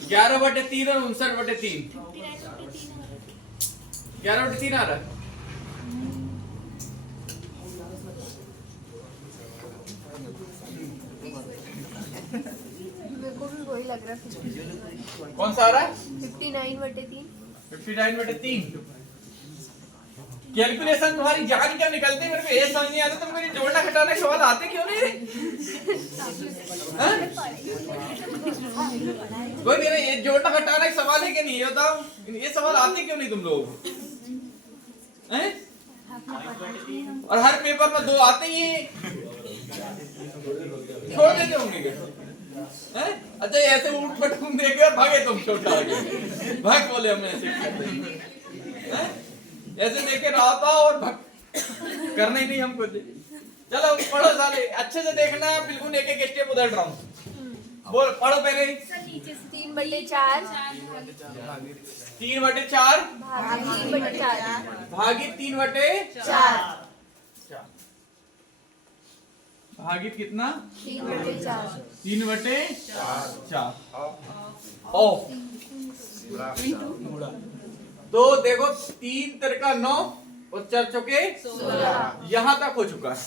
11/3 और 59/3 11/3 आ रहा है मेरे को भी वही लग रहा है कौन सा आ रहा है 59/3 59/3 कैलकुलेशन तुम्हारी जान क्या निकलती है मेरे को ये समझ नहीं आता तुमको ये जोड़ना घटाना के सवाल आते क्यों नहीं रे हाँ? कोई नहीं ये जोड़ना घटाना के सवाल है कि नहीं ये बताओ ये सवाल आते क्यों नहीं तुम लोग हैं और हर पेपर में 2 आते ही हैं छोड़ देते होंगे क्या हैं अच्छा ऐसे उठ पटकूं देके और भागे तुम छोटा आगे भाग बोले हम ऐसे हैं ऐसे देखे रहा था और करना ही नहीं हमको चलो पढ़ो साले अच्छे से देखना बिल्कुल एक एक स्टेप उधर रहा हूँ बोल पढ़ो पहले 3/4 3/4 भागित 3/4 भागित कितना 3/4 ओ तो देखो 3 तिरका 9 और 4 चौके 16 यहाँ तक हो चुका है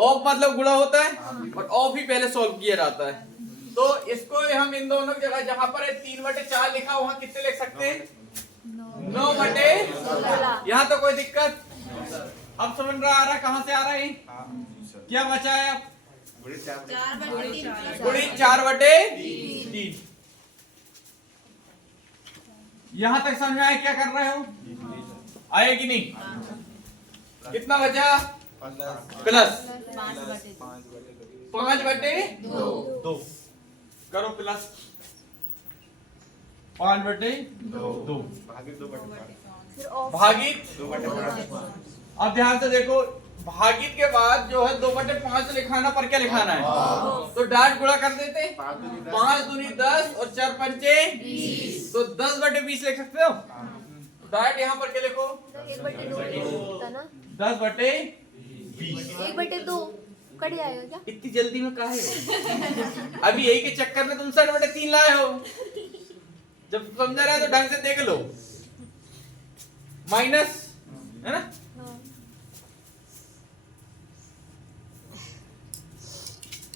ऑफ मतलब गुणा होता है और ऑफ ही पहले सॉल्व किया जाता है तो इसको हम इन दोनों जगह जहाँ पर 3/4 लिखा वहाँ कितने लिख सकते हैं 9/16 यहाँ तो कोई दिक्कत अब समझ रहा आ रहा कहाँ से आ रहा है क्या बचा है अब गुणी 4/3 यहाँ तक समझ में आया क्या कर रहे हो आए कि नहीं कितना बचा प्लस 5/2 करो प्लस 5/2 भागित अब ध्यान से देखो भागित के बाद जो है 2/5 लिखाना पर क्या लिखाना है तो डाट गुणा कर देते 5 दूनी 10 और 4 पंचे 20 तो 10/20 लिख सकते हो डाट यहाँ पर क्या लिखो 1/2 कट जाएगा क्या इतनी जल्दी में काहे हो अभी यही के चक्कर में तुम 60/3 लाए हो जब समझा रहे तो ढंग से देख लो माइनस है ना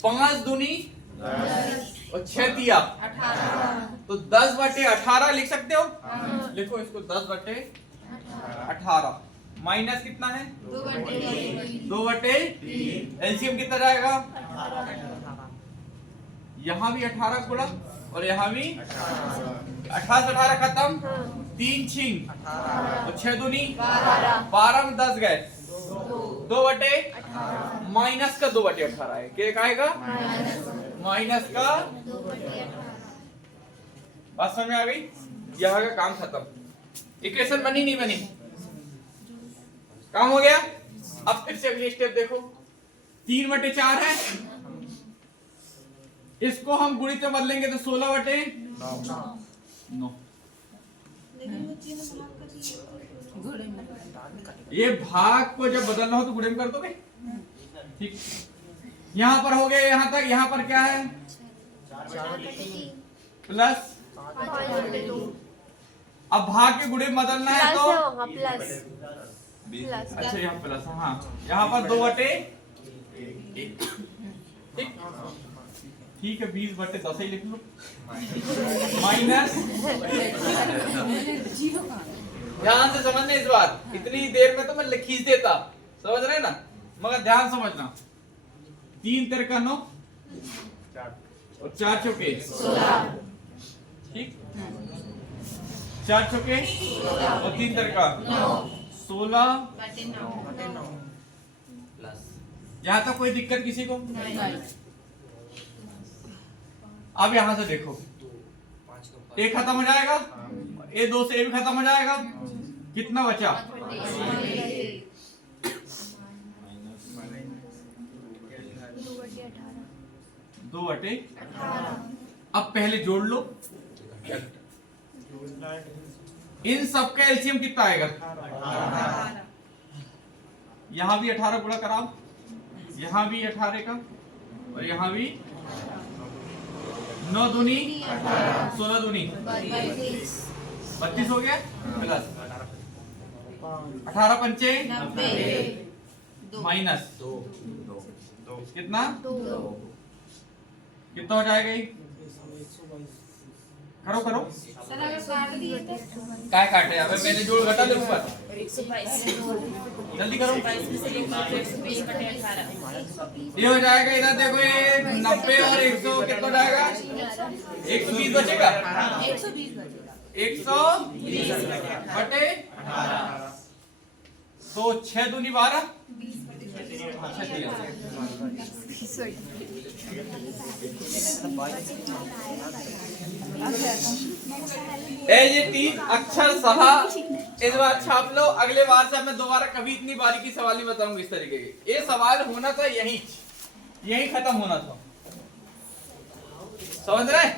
5 दूनी और 6 तिया 18 तो 10/18 लिख सकते हो लिखो इसको 10/18 माइनस कितना है 2/3 एलसीएम कितना जाएगा यहाँ भी 18 गुणा और यहाँ भी 18 से 18 खत्म 3 छिंग और 6 दूनी 12 में 10 गए 2/18 माइनस का 2/18 है क्या आएगा माइनस का बात समझ में आ गई यहाँ का काम खत्म इक्वेशन बनी नहीं बनी काम हो गया अब फिर से अगली स्टेप देखो 3/4 है इसको हम गुणित में बदलेंगे तो 16/9 ये भाग को जब बदलना हो तो गुणे में कर दोगे ठीक यहाँ पर हो गया यहाँ तक यहाँ पर क्या है प्लस अब भाग के गुणे में बदलना है तो प्लस अच्छा यहाँ प्लस हाँ यहाँ पर 2/1 ठीक है 20/10 ही लिख लो माइनस ध्यान से समझना इस बार इतनी देर में तो मैं खींच देता समझ रहे ना मगर ध्यान समझना 3 तिरका 9 और 4 चौके ठीक, 4 चौके और 3 तड़का 16। यहाँ तक कोई दिक्कत किसी को? अब यहाँ से देखो, एक खत्म हो जाएगा, ए 2 से ए भी खत्म हो जाएगा, कितना बचा? 2/18। अब पहले जोड़ लो, इन सबका एलसीएम कितना आएगा? यहां भी 18 गुणा कराओ, यहां भी 18 का और यहां भी 9 दूनी 16 दूनी 32 हो गया, प्लस 18 पंचे माइनस 2 कितना? कितना हो जाएगा ये? करो करो, सर अगर काट दिए तो काय काटे? अब पहले जोड़ घटा ले ऊपर, 122 जल्दी करो। 22 में से 120 बटे 18 ये हो जाएगा, इधर देखो ये 90 और 100 कितना हो जाएगा? 120 बचेगा, 120 बचेगा। 120 बटे 18। तो 6 दूनी 12। ये 3 अक्षर सहा इस बार छाप लो। अगले बार से मैं दोबारा कभी इतनी बारीकी सवाल नहीं बताऊंगा इस तरीके के। ये सवाल होना था यही खत्म होना था, समझ रहे?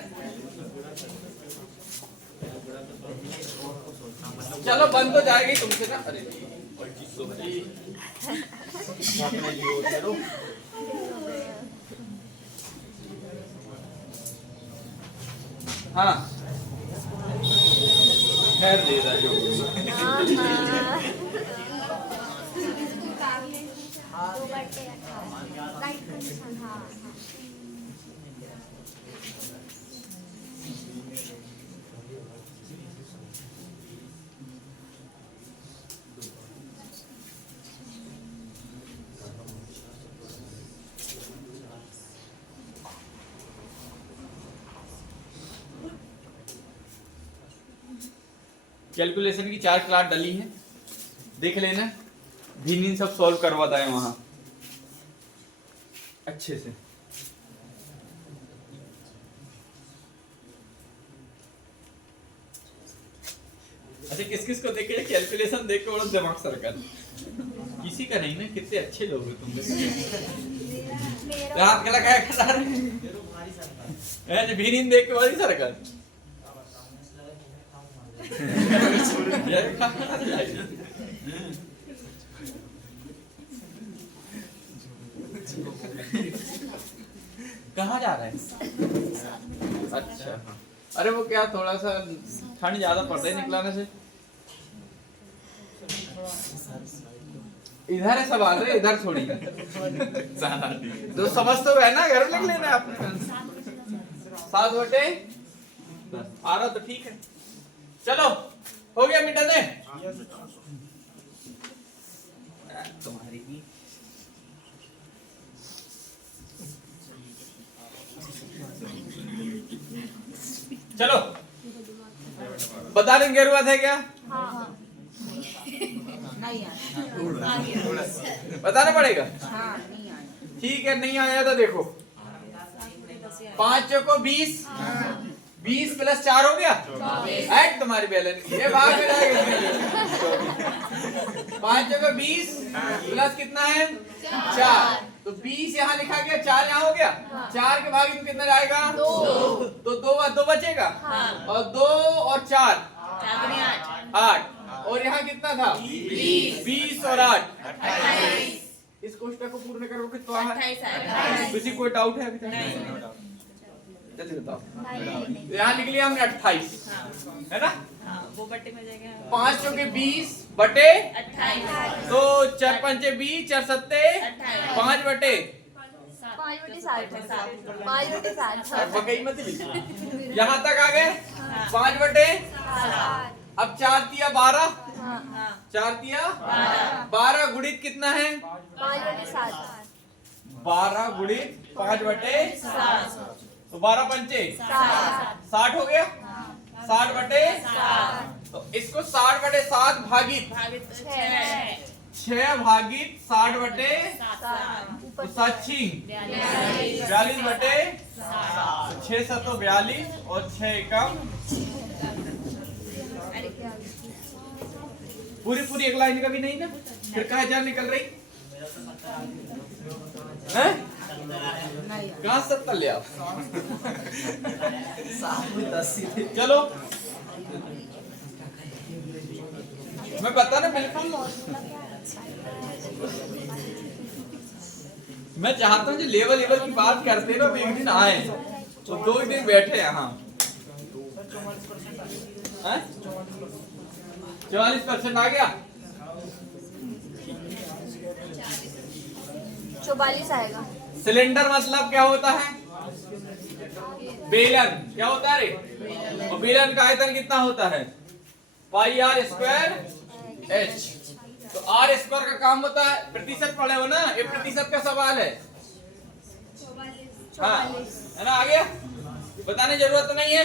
चलो बंद तो जाएगी तुमसे ना। अरे हाँ खैर दे रहा जो कैलकुलेशन की 4 क्लास डली है, देख लेना। भीनी सब सॉल्व करवाता है वहां अच्छे से। अच्छा किस किस को देख के कैलकुलेशन देख के बड़ा दिमाग सरका? किसी का नहीं ना, कितने अच्छे लोग हो तुम। हाथ गला क्या कर रहे हैं? भीनी देख के बड़ी सरका। कहाँ जा रहे हैं? अच्छा अरे वो क्या थोड़ा सा ठंड ज्यादा पड़ता है निकलाने से। इधर है सवाल रे, इधर छोड़ी तो समझ तो है ना, घर में लिख लेना आपने। 7 बटे 12 तो ठीक है। चलो हो गया मिटा दे तुम्हारी भी। चलो बता दें गेरुआ थे क्या? नहीं आया। बताना पड़ेगा। हाँ नहीं आया। ठीक है, नहीं आया तो देखो 5 चौको 20, 20 प्लस 4 हो गया। ऐड तुम्हारी बैलेंस ये भाग में जाएगा। 5 चौको 20 प्लस कितना है 4, तो 20 यहाँ लिखा गया, 4 यहाँ हो गया। 4 के भाग में कितना जाएगा 2, तो 2 बचेगा। और 2 और 4 8, और यहाँ कितना था 20 और 8 28। इस कोष्टक को पूर्ण करो कितना है? किसी कोई डाउट है अभी तक? जल्दी बताओ। यहाँ लिख लिया हमने 28 है ना, वो बट्टे में जाएगा 5 चौके 20 बटे 28, तो 4 पंचे 20, 4 सत्ते 5 बटे 5/7 बकई मत लिखो। यहाँ तक आ गए 5 बटे। अब 4 तिया 12, 4 तिया 12 गुणित कितना है 12 गुणित 5 बटे 7, तो 12 पंचे 60 हो गया। 60/7। तो इसको 60/7 भागित 6 भागित 60/7 तो 42/7 6 7 42 और 6 एकम पूरी एक लाइन का भी नहीं ना, फिर कहाँ 1000 निकल रही है? कहाँ 70 ले आओ। चलो मैं बता ना, बिल्कुल मैं चाहता हूँ जो लेवल की बात करते रहो, एक दिन आए तो 2 दिन बैठे यहाँ। 44% आ गया, 44 आएगा। सिलेंडर मतलब क्या होता है? बेलन। क्या होता है रे? और बेलन का आयतन कितना होता है? πr² h। तो r स्क्वायर का काम होता है, प्रतिशत पढ़े हो ना, ये प्रतिशत का सवाल है। हाँ है ना, आ गया, बताने जरूरत तो नहीं है।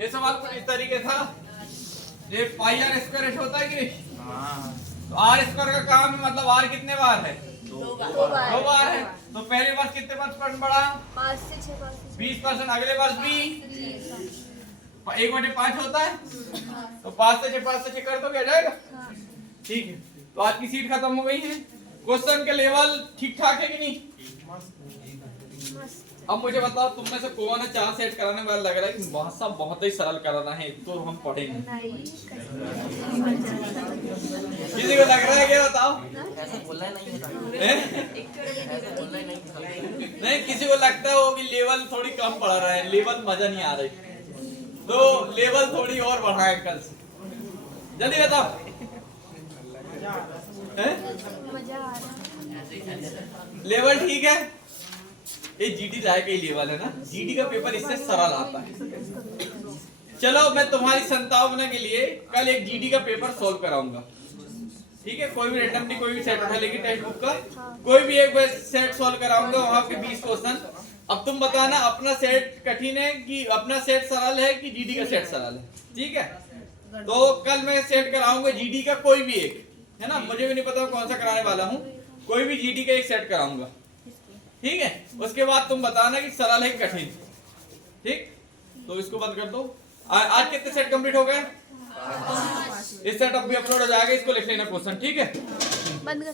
ये सवाल कुछ इस तरीके था, ये πr² h होता है कि नहीं? तो r स्क्वायर का काम है, मतलब r कितने बार है? 2 बार है। तो पहले बार कितने परसेंट बढ़ा? 5 से 6 20%। अगले बार भी 1/5 होता है, तो 5 से 6 कर दो, क्या जाएगा? ठीक है, तो आज की सीट खत्म हो गई है। क्वेश्चन के लेवल ठीक ठाक है कि नहीं? अब मुझे बताओ, तुम में से कौन है 4 सेट कराने वाला लग रहा है कि बहुत ही सरल कराना है, तो हम पढ़ेंगे। किसी को लग रहा है क्या? बताओ। ऐसा बोलना ही नहीं था। ऐसा बोलना ही नहीं था। नहीं, किसी को लगता है वो कि लेवल थोड़ी कम पढ़ रहा है, लेवल मजा नहीं आ रही, तो लेवल थोड़ी और बढ़ाएं कल से। जल्दी बताओ। मजा आ रहा लेवल ठीक है? ये जीडी राय का ही लेवल है ना, जीडी का पेपर इससे सरल आता है। चलो मैं तुम्हारी संतावना के लिए कल एक जीडी का पेपर सॉल्व कराऊंगा, ठीक है? कोई भी रैंडमली कोई भी सेट उठा लेगी टेक्स्ट बुक का, कोई भी एक सेट सॉल्व कराऊंगा, वहां के 20 क्वेश्चन। अब तुम बताना अपना सेट कठिन है कि अपना सेट सरल है कि जीडी का सेट सरल है, ठीक है? तो कल मैं सेट कराऊंगा जीडी का कोई भी एक, है ना? मुझे भी नहीं पता कौन सा कराने वाला हूँ, कोई भी जीडी का एक सेट कराऊंगा, ठीक है? उसके बाद तुम बताना कि सरल है कि कठिन, ठीक? तो इसको बंद कर दो। आज कितने सेट कंप्लीट हो गए? इस सेट अब भी अपलोड हो जाएगा, इसको लिख लेना क्वेश्चन, ठीक है? बंद कर।